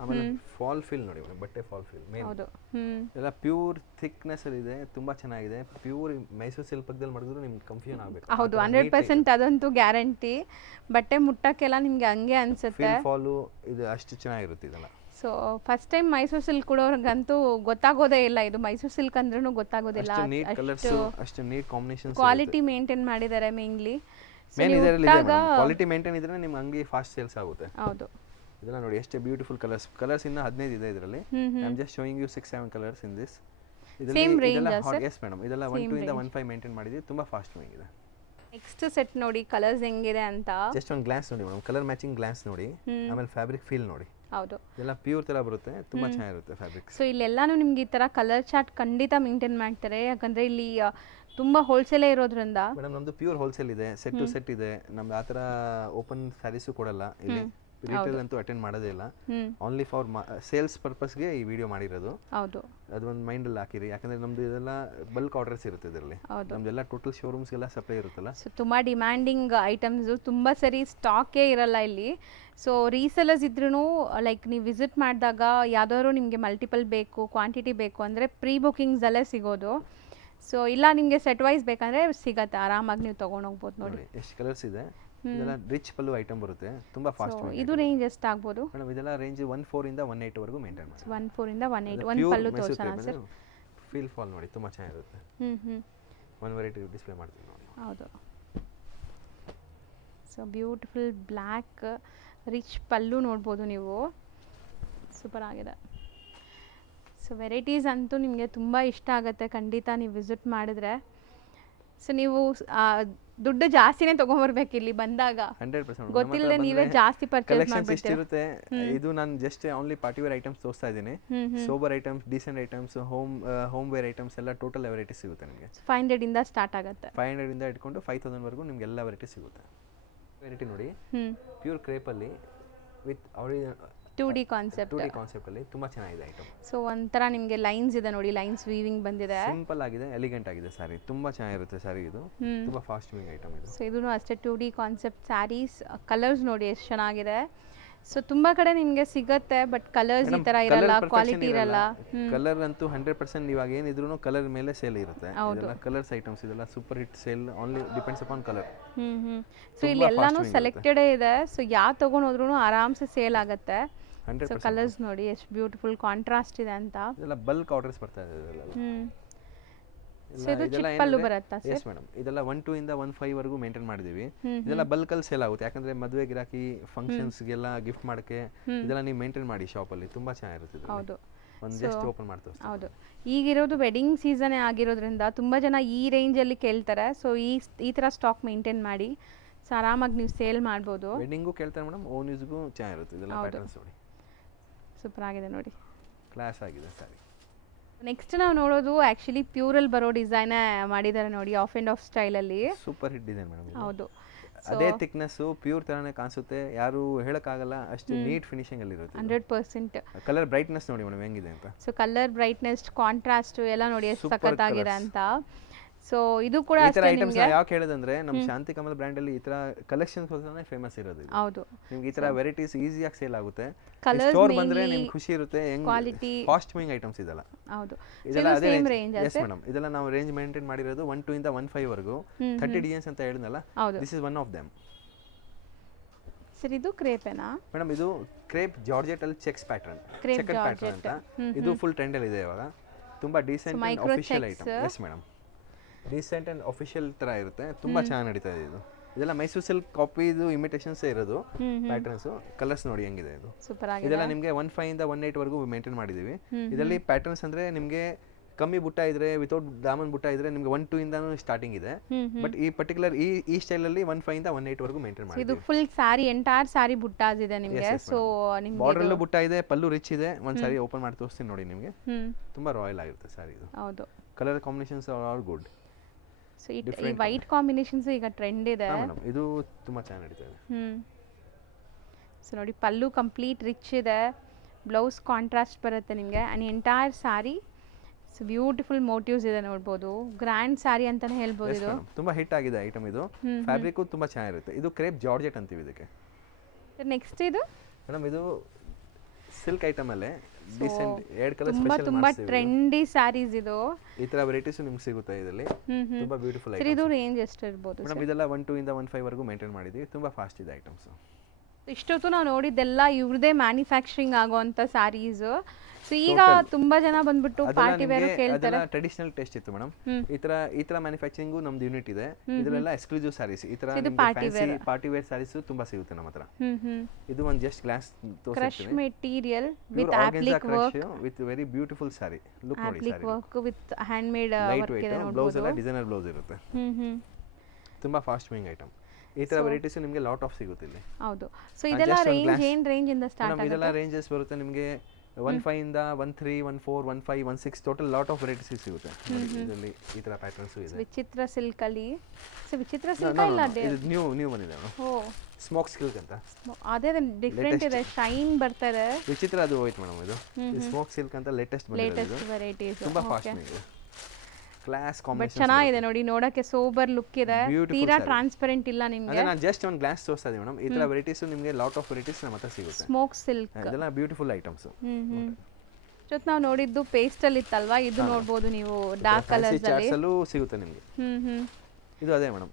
ಆಮೇಲೆ ಫಾಲ್ ಫೀಲ್ ನೋಡಿ, ಬಟ್ಟೆ ಫಾಲ್ ಫೀಲ್ ಮೇನ್. ಹೌದು, ಎಲ್ಲ ಪ್ಯೂರ್ ಥಿಕ್ನೆಸ್ ಅಲ್ಲಿ ಇದೆ, ತುಂಬಾ ಚೆನ್ನಾಗಿದೆ. ಪ್ಯೂರ್ ಮೈಸೂರು ಸಿಲ್ಕ್ ಪಕ್ಕದಲ್ಲಿ ಮಾಡಿದ್ರು ನಿಮ್ಗೆ ಕನ್ಫ್ಯೂಷನ್ ಆಗಬೇಕು. ಹೌದು, 100% ಅದಂತೂ ಗ್ಯಾರಂಟಿ. ಬಟ್ಟೆ ಮುಟ್ಟಕ್ಕೆಲ್ಲ ನಿಮ್ಗೆ ಹಂಗೆ ಅನ್ಸುತ್ತೆ. ಫಾಲು ಇದು ಅಷ್ಟು ಚೆನ್ನಾಗಿರುತ್ತೆ ಇದೆಲ್ಲ. So first time Mysuru silk ಕೊಡೋರ್ಗಂತೂ ಗೊತ್ತಾಗೋದೇ ಇಲ್ಲ ಇದು ಮೈಸೂರು ಸಿಲ್ಕ್ ಅಂದ್ರೂ ಗೊತ್ತಾಗೋದಿಲ್ಲ. ಅಷ್ಟು ನೀಟ್ ಕಾಂಬಿನೇಷನ್, ಕ್ವಾಲಿಟಿ ಮೇಂಟೈನ್ ಮಾಡಿದ್ದಾರೆ ಮೇನ್ಲಿ. ಕ್ವಾಲಿಟಿ ಮೇಂಟೈನ್ ಇದ್ರೆ ನಿಮ್ಮ ಅಂಗಡಿ ಫಾಸ್ಟ್ ಸೇಲ್ಸ್ ಆಗುತ್ತೆ. ಹೌದು, ಇದೆಲ್ಲ ನೋಡಿ ಎಷ್ಟು ಬ್ಯೂಟಿಫುಲ್ ಕಲರ್ಸ್ ಇನ್ನ 15 ಇದೆ ಇದರಲ್ಲಿ. I am just showing you 6-7 colours in this. Same range sir? Yes madam, ಇದೆಲ್ಲ 1.2 ಇಂದ 1.5 ಮೇಂಟೈನ್ ಮಾಡಿದ್ವಿ. ತುಂಬಾ ಫಾಸ್ಟ್ ಮೂವಿಂಗ್ ಇದೆ. ನೆಕ್ಸ್ಟ್ ಸೆಟ್ ನೋಡಿ ಕಲರ್ಸ್ ಹೆಂಗಿದೆ ಅಂತ. ಜಸ್ಟ್ ಒಂದು ಗ್ಲಾನ್ಸ್ ನೋಡಿ ಮೇಡಮ್, ಕಲರ್ ಮ್ಯಾಚಿಂಗ್ ಗ್ಲಾನ್ಸ್ ನೋಡಿ. ಆಮೇಲೆ ಫ್ಯಾಬ್ರಿಕ್ ಫೀಲ್ ನೋಡಿ. ಹೌದು, ಎಲ್ಲ ಪ್ಯೂರ್ ತರ ಬರುತ್ತೆ, ತುಂಬಾ ಚೆನ್ನಾಗಿರುತ್ತೆ ಫ್ಯಾಬ್ರಿಕ್. ಸೊ ಇಲ್ಲೆಲ್ಲಾನು ನಿಮ್ಗೆ ಈ ತರ ಕಲರ್ ಚಾರ್ಟ್ ಖಂಡಿತ ಮೇಂಟೈನ್ ಮಾಡ್ತಾರೆ, ಯಾಕಂದ್ರೆ ಇಲ್ಲಿ ತುಂಬಾ ಹೋಲ್ಸೇಲೇ ಇರೋದ್ರಿಂದ. ಮೇಡಮ್ ನಮ್ದು ಪ್ಯೂರ್ ಹೋಲ್ಸೇಲ್ ಇದೆ, ಸೆಟ್ ಟು ಸೆಟ್ ಇದೆ. ನಮ್ದು ಆ ಥರ ಓಪನ್ ಸ್ಯಾರೀಸು ಕೊಡಲ್ಲ ಇಲ್ಲಿ. ರಿಟೇಲ್ ಅಂತೂ ಅಟೆಂಡ್ ಮಾಡೋದೇ ಇಲ್ಲ. ಓನ್ಲಿ ಫಾರ್ ಸೇಲ್ಸ್ ಪರ್ಪಸ್ಗೆ ಈ ವಿಡಿಯೋ ಮಾಡಿರೋದು. ಹೌದು, ಅದೊಂದು ಮೈಂಡಲ್ಲಿ ಹಾಕಿರಿ, ಯಾಕಂದ್ರೆ ನಮ್ದು ಇದೆಲ್ಲ ಬಲ್ಕ್ ಆರ್ಡರ್ಸ್ ಇರುತ್ತೆ ಇದರಲ್ಲಿ. ನಮ್ದೆಲ್ಲ ಟೋಟಲ್ ಶೋರೂಮ್ಸ್ಗೆಲ್ಲ ಸಪ್ಲೈ ಇರುತ್ತಲ್ಲ. ಸೊ ತುಂಬ ಡಿಮ್ಯಾಂಡಿಂಗ್ ಐಟಮ್ಸ್, ತುಂಬ ಸರಿ ಸ್ಟಾಕೇ ಇರಲ್ಲ ಇಲ್ಲಿ. ಸೊ ರೀಸೆಲರ್ಸ್ ಇದ್ರೂ ಲೈಕ್ ನೀವು ವಿಸಿಟ್ ಮಾಡಿದಾಗ ಯಾವ್ದಾದ್ರು ನಿಮಗೆ ಮಲ್ಟಿಪಲ್ ಬೇಕು, ಕ್ವಾಂಟಿಟಿ ಬೇಕು ಅಂದರೆ ಪ್ರೀ ಬುಕಿಂಗ್ಸಲ್ಲೇ ಸಿಗೋದು. ಸೊ ಇಲ್ಲ ನಿಮಗೆ ಸೆಟ್ ವೈಸ್ ಬೇಕಂದ್ರೆ ಸಿಗತ್ತೆ, ಆರಾಮಾಗಿ ನೀವು ತೊಗೊಂಡೋಗ್ಬೋದು. ನೋಡಿ ಎಷ್ಟು ಕಲರ್ಸ್ ಇದೆ. ಇದೆಲ್ಲ ರಿಚ್ ಪಲ್ಲು ಐಟಮ್ ಬರುತ್ತೆ, ತುಂಬಾ ಫಾಸ್ಟ್. ಇದು ರೇಂಜ್ ಎಷ್ಟು ಆಗ್ಬೋದು ಮೇಡಮ್? ಇದೆಲ್ಲ ರೇಂಜ್ 1.4 ಇಂದ 1.8 ವರೆಗೂ ಮೇಂಟೈನ್ ಮಾಡಿ. 1.4 ಇಂದ 1.8. ಒಂದು ಪಲ್ಲು ತೋರಿಸೋಣ ಸರ್? ಫೀಲ್ ಫಾಲ್ ನೋಡಿ, ತುಂಬಾ ಚೆನ್ನಾಗಿರುತ್ತೆ. ಒಂದು ವೆರೈಟಿ ಡಿಸ್ಪ್ಲೇ ಮಾಡ್ತೀವಿ ನೋಡಿ. ಹೌದು, ಸೊ ಬ್ಯೂಟಿಫುಲ್ ಬ್ಲ್ಯಾಕ್ ರಿಚ್ ಪಲ್ಲು ನೋಡ್ಬೋದು ನೀವು. ಸೊ ಸೂಪರ್ ಆಗಿದೆ. ಸೊ ವೆರೈಟೀಸ್ ಅಂತೂ ನಿಮಗೆ ತುಂಬ ಇಷ್ಟ ಆಗುತ್ತೆ ಖಂಡಿತ ನೀವು ವಿಸಿಟ್ ಮಾಡಿದ್ರೆ. ಸೊ ನೀವು ದುಡ್ಡು ಜಾಸ್ತಿನೇ ತೊಗೊಂಬರ್ಬೇಕು ಇಲ್ಲಿ ಬಂದಾಗ, 100% ಗೊತ್ತಿಲ್ಲದೆ ನೀವೇ ಜಾಸ್ತಿ ಪರ್ಚೇಸ್ ಕಲೆಕ್ಷನ್ಸ್ ಇಷ್ಟಿರುತ್ತೆ. ಇದು ನಾನು just only party wear items ತೋರಿಸ್ತಾ ಇದ್ದೀನಿ. Sober items, decent items, home wear items ಎಲ್ಲ ಟೋಟಲ್ ವೆರೈಟಿ ಸಿಗುತ್ತೆ ನಿಮಗೆ. 500 ಇಂದ ಸ್ಟಾರ್ಟ್ ಆಗುತ್ತೆ. 500 ಇಂದ ಇಟ್ಕೊಂಡು 5000 ವರೆಗೂ ನಿಮ್ಗೆ ಎಲ್ಲ ವೆರೈಟಿ ಸಿಗುತ್ತೆ. ವೆರೈಟಿ ನೋಡಿ, ಪ್ಯೂರ್ ಕ್ರೇಪಲ್ಲಿ ವಿತ್ 2D ಕಾನ್ಸೆಪ್ಟ್ ಅಲ್ಲಿ ತುಂಬಾ ಚೆನ್ನಾಗಿದೆ ಐಟಮ್. ಸೊ ಒಂಥರ ನಿಮಗೆ ಲೈನ್ಸ್ ಇದೆ ನೋಡಿ, ಲೈನ್ಸ್ ವೀವಿಂಗ್ ಬಂದಿದೆ, ಸಿಂಪಲ್ ಆಗಿದೆ, ಎಲಿಗೆಂಟ್ ಆಗಿದೆ ಸಾರಿ, ತುಂಬಾ ಚೆನ್ನಾಗಿರುತ್ತೆ ಸಾರಿ. ಇದು ತುಂಬಾ ಫಾಸ್ಟ್ ಮೂವಿಂಗ್ ಐಟಮ್ ಇದು. ಸೊ ಇದೂ ಅಷ್ಟೇ 2D ಕಾನ್ಸೆಪ್ಟ್ ಸ್ಯಾರೀಸ್. ಕಲರ್ಸ್ ನೋಡಿ ಎಷ್ಟು ಚೆನ್ನಾಗಿದೆ. ಸೊ ತುಂಬಾ ಕಡೆ ನಿಮಗೆ ಸಿಗುತ್ತೆ, ಬಟ್ ಕಲರ್ಸ್ ಈ ತರ ಇರಲ್ಲ, ಕ್ವಾಲಿಟಿ ಇರಲ್ಲ. ಕಲರ್ ಅಂತೂ 100% ಇವಾಗ ಏನಿದ್ರು ಕಲರ್ ಮೇಲೆ ಸೇಲ್ ಇರುತ್ತೆ. ಇದೆಲ್ಲ ಕಲರ್ಸ್ ಐಟಮ್ಸ್, ಇದೆಲ್ಲ super hit sale, only depends upon colour. So ಇಲ್ಲಿ ಎಲ್ಲಾನು ಸೆಲೆಕ್ಟೆಡ್ ಇದೆ. ಸೊ ಯಾವ ತಗೊಂಡ್ ಹೋದ್ರೂ ಆರಾಮ್ಸೆ ಸೇಲ್ ಆಗುತ್ತೆ. ಸೊ ಕಲರ್ಸ್ ನೋಡಿ ಎಷ್ಟು ಬ್ಯೂಟಿಫುಲ್ ಕಾಂಟ್ರಾಸ್ಟ್ ಇದೆ ಅಂತ. ಇದೆಲ್ಲ ಬಲ್ಕ್ ಆರ್ಡರ್ಸ್ ಬರ್ತಾ ಇದೆ ಇದೆಲ್ಲ. ಸೊ ಇದು ಚಿಕ್ಕ ಪಲ್ಲು ಬರುತ್ತಾ ಸರ್? ಎಸ್ ಮೇಡಮ್, ಇದೆಲ್ಲ 1-2 ಇಂದ 1-5 ವರೆಗೂ ಮೇಂಟೈನ್ ಮಾಡಿದೀವಿ. ಇದೆಲ್ಲ ಬಲ್ಕ್ ಅಲ್ಲಿ ಸೇಲ್ ಆಗುತ್ತೆ, ಯಾಕಂದ್ರೆ ಮದುವೆ ಗಿರಾಕಿ ಫಂಕ್ಷನ್ಸ್ಗೆಲ್ಲ ಗಿಫ್ಟ್ ಮಾಡಕ್ಕೆ ಇದೆಲ್ಲ ನೀವು ಮೇಂಟೈನ್ ಮಾಡಿ ಶಾಪ್ ಅಲ್ಲಿ, ತುಂಬಾ ಚೆನ್ನಾಗಿರುತ್ತೆ ಇದು. ಹೌದು, ಒಂದು ಜಸ್ಟ್ ಓಪನ್ ಮಾಡ್ತೀವಿ. ಹೌದು, ಈಗಿರೋದು ವೆಡ್ಡಿಂಗ್ ಸೀಸನ್ ಆಗಿರೋದ್ರಿಂದ ತುಂಬಾ ಜನ ಈ ರೇಂಜ್ ಅಲ್ಲಿ ಕೇಳ್ತಾರೆ. ಸೊ ಈ ತರ ಸ್ಟಾಕ್ ಮೇಂಟೈನ್ ಮಾಡಿ, ಸೊ ಆರಾಮಾಗಿ ನೀವು ಸೇಲ್ ಮಾಡ್ಬೋದು. ವೆಡ್ಡಿಂಗು ಕೇಳ್ತಾರೆ ಮೇಡಮ್, ಓನ್ ಯೂಸ್ಗೂ ಚೆನ್ನಾಗಿರುತ್ತೆ. ಇದೆಲ್ಲ ಪ್ಯಾಟರ್ನ್ಸ್ ನೋಡಿ, ಸೂಪರ್ ಆಗಿದೆ ನೋಡಿ, ಕ್ಲಾಸ್ ಆಗಿದೆ ಸಾರಿ. ನೆಕ್ಸ್ಟ್ ನಾವು ನೋಡೋದು ಆಕ್ಚುಲಿ ಪ್ಯೂರಲ್ಲಿ ಬರೋ ಡಿಸೈನ್ ಮಾಡಿದ್ದಾರೆ ನೋಡಿ, ಆಫ್ ಅಂಡ್ ಆಫ್ ಸ್ಟೈಲ್ ಅಲ್ಲಿ. Super hit design madam. ಹೌದು, ಅದೇ ಥಿಕ್ನೆಸ್ ಪ್ಯೂರ್ ತರಾನೇ ಕಾಣಿಸುತ್ತೆ, ಯಾರು ಹೇಳಕ್ಕಾಗಲ್ಲ, ಅಷ್ಟು ನೀಟ್ ಫಿನಿಶಿಂಗ್ ಅಲ್ಲಿ ಇರುತ್ತೆ. 100%. ಕಲರ್ ಬ್ರೈಟ್ನೆಸ್ ನೋಡಿ ಮೇಡಮ್ ಹೆಂಗಿದೆ ಅಂತ. ಸೊ ಕಲರ್ ಬ್ರೈಟ್ನೆಸ್, ಕಾಂಟ್ರಾಸ್ಟ್ ಎಲ್ಲ ನೋಡಿ ಎಷ್ಟು ಸಖತ್ತಾಗಿದೆ ಅಂತ. ಸೊ ಇದು ಕೂಡ ಈ ತರ ಐಟಮ್ಸ್ ಯಾಕೆ ಹೇಳಿದಂದ್ರೆ ನಮ್ಮ ಶಾಂತಿ ಕಮಲ್ ಬ್ರ್ಯಾಂಡ್ ಅಲ್ಲಿ ಈ ತರ ಕಲೆಕ್ಷನ್ಸ್ ಹೊಸನೇ ಫೇಮಸ್ ಇರೋದು. ಹೌದು, ನಿಮ್ಗೆ ಈ ತರ ವೆರೈಟೀಸ್ ಈಸಿಯಾಗಿ ಸೇಲ್ ಆಗುತ್ತೆ. ಕಲರ್ಸ್ ಸ್ಟೋರ್ ಬಂದ್ರೆ ನಿಮ್ಗೆ ಖುಷಿ ಇರುತ್ತೆ. ಕ್ವಾಲಿಟಿ, ಫಾಸ್ಟ್ ಮೂವಿಂಗ್ ಐಟಮ್ಸ್ ಇದೆಲ್ಲ. ಹೌದು, ಇದೆಲ್ಲ ಅದೇ ರೇಂಜ್. ಎಸ್ ಮೇಡಮ್, ಇದೆಲ್ಲ ನಾವು ರೇಂಜ್ ಮೇಂಟೈನ್ ಮಾಡಿರೋದು 1-2 ಇಂದ 1-5 ವರೆಗೂ. 30 ಡಿಸೈನ್ಸ್ ಅಂತ ಹೇಳಿದ್ನಲ್ಲ, this is one of them. Sir ಇದು ಕ್ರೇಪೇನಾ ಮೇಡಮ್? ಇದು ಕ್ರೇಪ್ ಜಾರ್ಜೆಟ್ ಅಲ್ಲಿ ಚೆಕ್ಸ್ ಪ್ಯಾಟರ್ನ್, ಚೆಕರ್ ಪ್ಯಾಟರ್ನ್ ಅಂತ. ಇದು ಫುಲ್ ಟ್ರೆಂಡ್ ಅಲ್ಲಿ ಇದೆ ಇವಾಗ. ತುಂಬಾ decent and official item. Yes madam, decent and official ತರ ಇರುತ್ತೆ, ತುಂಬಾ ಚೆನ್ನಾಗಿ ನಡೀತಾ ಇದೆ ಇದು. ಇದೆಲ್ಲ ಮೈಸೂರು ಸಿಲ್ಕ್ ಕಾಪಿ, ಇದು ಇಮಿಟೇಷನ್ಸ್ ಇರೋದು ಪ್ಯಾಟರ್ನ್ಸ್. ಕಲರ್ಸ್ ನೋಡಿ ಹೆಂಗಿದೆ ಇದು. ಸೂಪರ್ ಆಗಿದೆ. ಇದೆಲ್ಲ ನಿಮಗೆ 1-5 ಇಂದ 1-8 ವರೆಗೂ ಮೇಂಟೈನ್ ಮಾಡಿದೀವಿ. ಇದರಲ್ಲಿ ಪ್ಯಾಟರ್ನ್ಸ್ ಅಂದ್ರೆ ನಿಮಗೆ ಕಮ್ಮಿ ಬುಟ್ಟ ಇದ್ರೆ, ವಿತೌಟ್ ದಾಮನ್ ಬುಟ್ಟ ಇದ್ರೆ ನಿಮಗೆ 1-2 ಇಂದಾನು ಸ್ಟಾರ್ಟಿಂಗ್ ಇದೆ. ಬಟ್ ಈ ಪರ್ಟಿಕ್ಯುಲರ್ ಈ ಸ್ಟೈಲ್ ಅಲ್ಲಿ 1-5 ಇಂದ 1-8 ವರೆಗೂ ಮೇಂಟೈನ್ ಮಾಡಿದೀವಿ. ಇದು ಫುಲ್ ಸಾರಿ, ಎಂಟೈರ್ ಸಾರಿ ಬುಟ್ಟಾಸ್ ಇದೆ ನಿಮಗೆ. ಸೊ ನಿಮಗೆ ಬಾರ್ಡರ್ ಅಲ್ಲೂ ಬುಟ್ಟ ಇದೆ, ಪಲ್ಲು ರಿಚ್ ಇದೆ. ಒಂದ್ ಸಾರಿ ಓಪನ್ ಮಾಡಿ ತೋರಿಸ್ತೀನಿ ನೋಡಿ ನಿಮಗೆ. ತುಂಬಾ ರಾಯಲ್ ಆಗಿರುತ್ತೆ ಸಾರಿ ಇದು. ಹೌದು, colour combinations are good. So ಈ ವೈಟ್ ಕಾಂಬಿನೇಷನ್ಸ್ ಈಗ ಟ್ರೆಂಡ್ ಇದೆ ಮೇಡಮ್, ಇದು ತುಂಬಾ ಚೆನ್ನಾಗಿ ನಡೀತಾ ಇದೆ. ಸೊ ನೋಡಿ, ಪಲ್ಲು ಕಂಪ್ಲೀಟ್ ರಿಚ್ ಇದೆ, ಬ್ಲೌಸ್ ಕಾಂಟ್ರಾಸ್ಟ್ ಬರುತ್ತೆ ನಿಮಗೆ, and entire sorry so beautiful motives ಇದೆ ನೋಡ್ಬೋದು. ಗ್ರ್ಯಾಂಡ್ ಸಾರಿ ಅಂತಾನೆ ಹೇಳ್ಬೋದು. ಇದು ತುಂಬಾ ಹಿಟ್ ಆಗಿದೆ ಐಟಮ್. ಇದು ಫ್ಯಾಬ್ರಿಕ್ ತುಂಬಾ ಚೆನ್ನಾಗಿರುತ್ತೆ. ಇದು ಕ್ರೇಪ್ ಜಾರ್ಜೆಟ್ ಅಂತೀವಿ ಇದಕ್ಕೆ. ನೆಕ್ಸ್ಟ್ ಇದು ಮೇಡಮ್, ಇದು ಸಿಲ್ಕ್ ಐಟಮ್ ಅಲ್ಲೇ ಡೀಸೆಂಟ್ 2 ಕಲರ್ ಸ್ಪೆಷಲ್ ತುಂಬಾ ಟ್ರೆಂಡಿ ಸ್ಯಾರೀಸ್. ಇದು ಈ ತರ ವೆರೈಟೀಸ್ ನಿಮ್ಗೆ ಸಿಗುತ್ತೆ ಇದರಲ್ಲಿ. ತುಂಬಾ ಬ್ಯೂಟಿಫುಲ್ ಐಟಮ್. ಇದು ರೇಂಜ್ ಎಷ್ಟು ಇರಬಹುದು ಮೇಡಮ್? ಇದೆಲ್ಲ 1-2 ಇಂದ 1-5 ವರೆಗೂ ಮೇಂಟೈನ್ ಮಾಡಿದೀವಿ. ತುಂಬಾ ಫಾಸ್ಟ್ ಇದೆ ಐಟಮ್ಸ್. ಇಷ್ಟೊತ್ತು ನಾವು ನೋಡಿದ್ದೆಲ್ಲ ಇವ್ರದೇ ಮ್ಯಾನುಫ್ಯಾಕ್ಚರಿಂಗ್ ಆಗುವಂತ ಸ್ಯಾರೀಸ್. ಸೊ ಈಗ ತುಂಬಾ ಜನ ಬಂದ್ಬಿಟ್ಟು ಪಾರ್ಟಿ ವೇರ್ ಕೇಳ್ತಾರೆ. ಟ್ರೆಡಿಷನಲ್ ಟೇಸ್ಟ್ ಇತ್ತು ಮೇಡಮ್. ಈ ತರ ಮ್ಯಾನುಫ್ಯಾಕ್ಚರಿಂಗ್ ನಮ್ದು ಯೂನಿಟ್ ಇದೆ. ಇದೆಲ್ಲ ಎಕ್ಸ್ಕ್ಲೂಸಿವ್ ಸ್ಯಾರೀಸ್. ಈ ತರ ಪಾರ್ಟಿ ವೇರ್ ಸ್ಯಾರೀಸ್ ತುಂಬಾ ಸಿಗುತ್ತೆ ನಮ್ಮ ಹತ್ರ. ಇದು ಒಂದು just glass crush material with applique work with very beautiful saree. Look ನೋಡಿ, applique work with handmade lightweight. Blouse ಎಲ್ಲ ಡಿಸೈನರ್ ಬ್ಲೌಸ್ ಇರುತ್ತೆ. ತುಂಬಾ ಫಾಸ್ಟ್ ಮೂವಿಂಗ್ ಐಟಮ್. ಈ ತರ ವೆರೈಟೀಸ್ ನಿಮಗೆ ಲಾಟ್ ಆಫ್ ಸಿಗುತ್ತೆ ಇಲ್ಲಿ. ಹೌದು. ಸೊ ಇದೆಲ್ಲ ರೇಂಜ್ ಇಂದ ಸ್ಟಾರ್ಟ್ ಆಗುತ್ತೆ? ಇದೆಲ್ಲ ರೇಂಜಸ್ ಬರುತ್ತೆ ನಿಮಗೆ 1-5 ಇಂದ 1-3, 1-4, 1-5, 1-6 ಟೋಟಲ್ ಲಾಟ್ ಆಫ್ ವೆರೈಟೀಸ್ ಸಿಗುತ್ತೆ. ಇದರಲ್ಲಿ ಈ ತರ ಪ್ಯಾಟರ್ನ್ಸ್ ಇದೆ. ವಿಚಿತ್ರ ಸಿಲ್ಕ್ ಅಲ್ಲಿ. ಸೊ ವಿಚಿತ್ರ ಸಿಲ್ಕ್ ಇಲ್ಲ, ಇದು ನ್ಯೂ ಬಂದಿದೆ. ಓ, ಸ್ಮೋಕ್ ಸಿಲ್ಕ್ ಅಂತ. ಅದೇ ಡಿಫರೆಂಟ್ ಇದೆ, ಶೈನ್ ಬರ್ತಾ ಇದೆ. ವಿಚಿತ್ರ ಅದು ಹೋಯ್ತು ಮೇಡಮ್. ಇದು ಸ್ಮೋಕ್ ಸಿಲ್ಕ್ ಅಂತ ಲೇಟೆಸ್ಟ್ ವೆರೈಟೀಸ್. ತುಂಬಾ ಫಾಸ್ಟ್ ಇದೆ. ಕ್ಲಾಸ್ ಕಾಂಬಿನೇಷನ್ ಚೆನ್ನಾಗಿದೆ ನೋಡಿ, ನೋಡಕ್ಕೆ ಸೋಬರ್ ಲುಕ್ ಇದೆ, ತೀರಾ ಟ್ರಾನ್ಸ್ಪರೆಂಟ್ ಇಲ್ಲ ನಿಮಗೆ. ನಾನು ಜಸ್ಟ್ ಒಂದು ಗ್ಲಾಸ್ ತೋರಿಸ್ತಾ ಇದೀನಿ ಮೇಡಮ್. ಈ ತರ ವೆರೈಟೀಸ್ ನಿಮಗೆ ಲಾಟ್ ಆಫ್ ವೆರೈಟೀಸ್ ನಮ್ಮ ಹತ್ರ ಸಿಗುತ್ತೆ. ಸ್ಮೋಕ್ ಸಿಲ್ಕ್ ಇದೆಲ್ಲ ಬ್ಯೂಟಿಫುಲ್ ಐಟಮ್ಸ್. ಜೊತೆ ನಾವು ನೋಡಿದ್ದು ಪೇಸ್ಟಲ್ ಇತ್ತಲ್ವಾ, ಇದು ನೋಡಬಹುದು ನೀವು ಡಾರ್ಕ್ ಕಲರ್ಸ್ ಅಲ್ಲಿ ಸಿಗುತ್ತೆ ನಿಮಗೆ. ಇದು ಅದೇ ಮೇಡಮ್,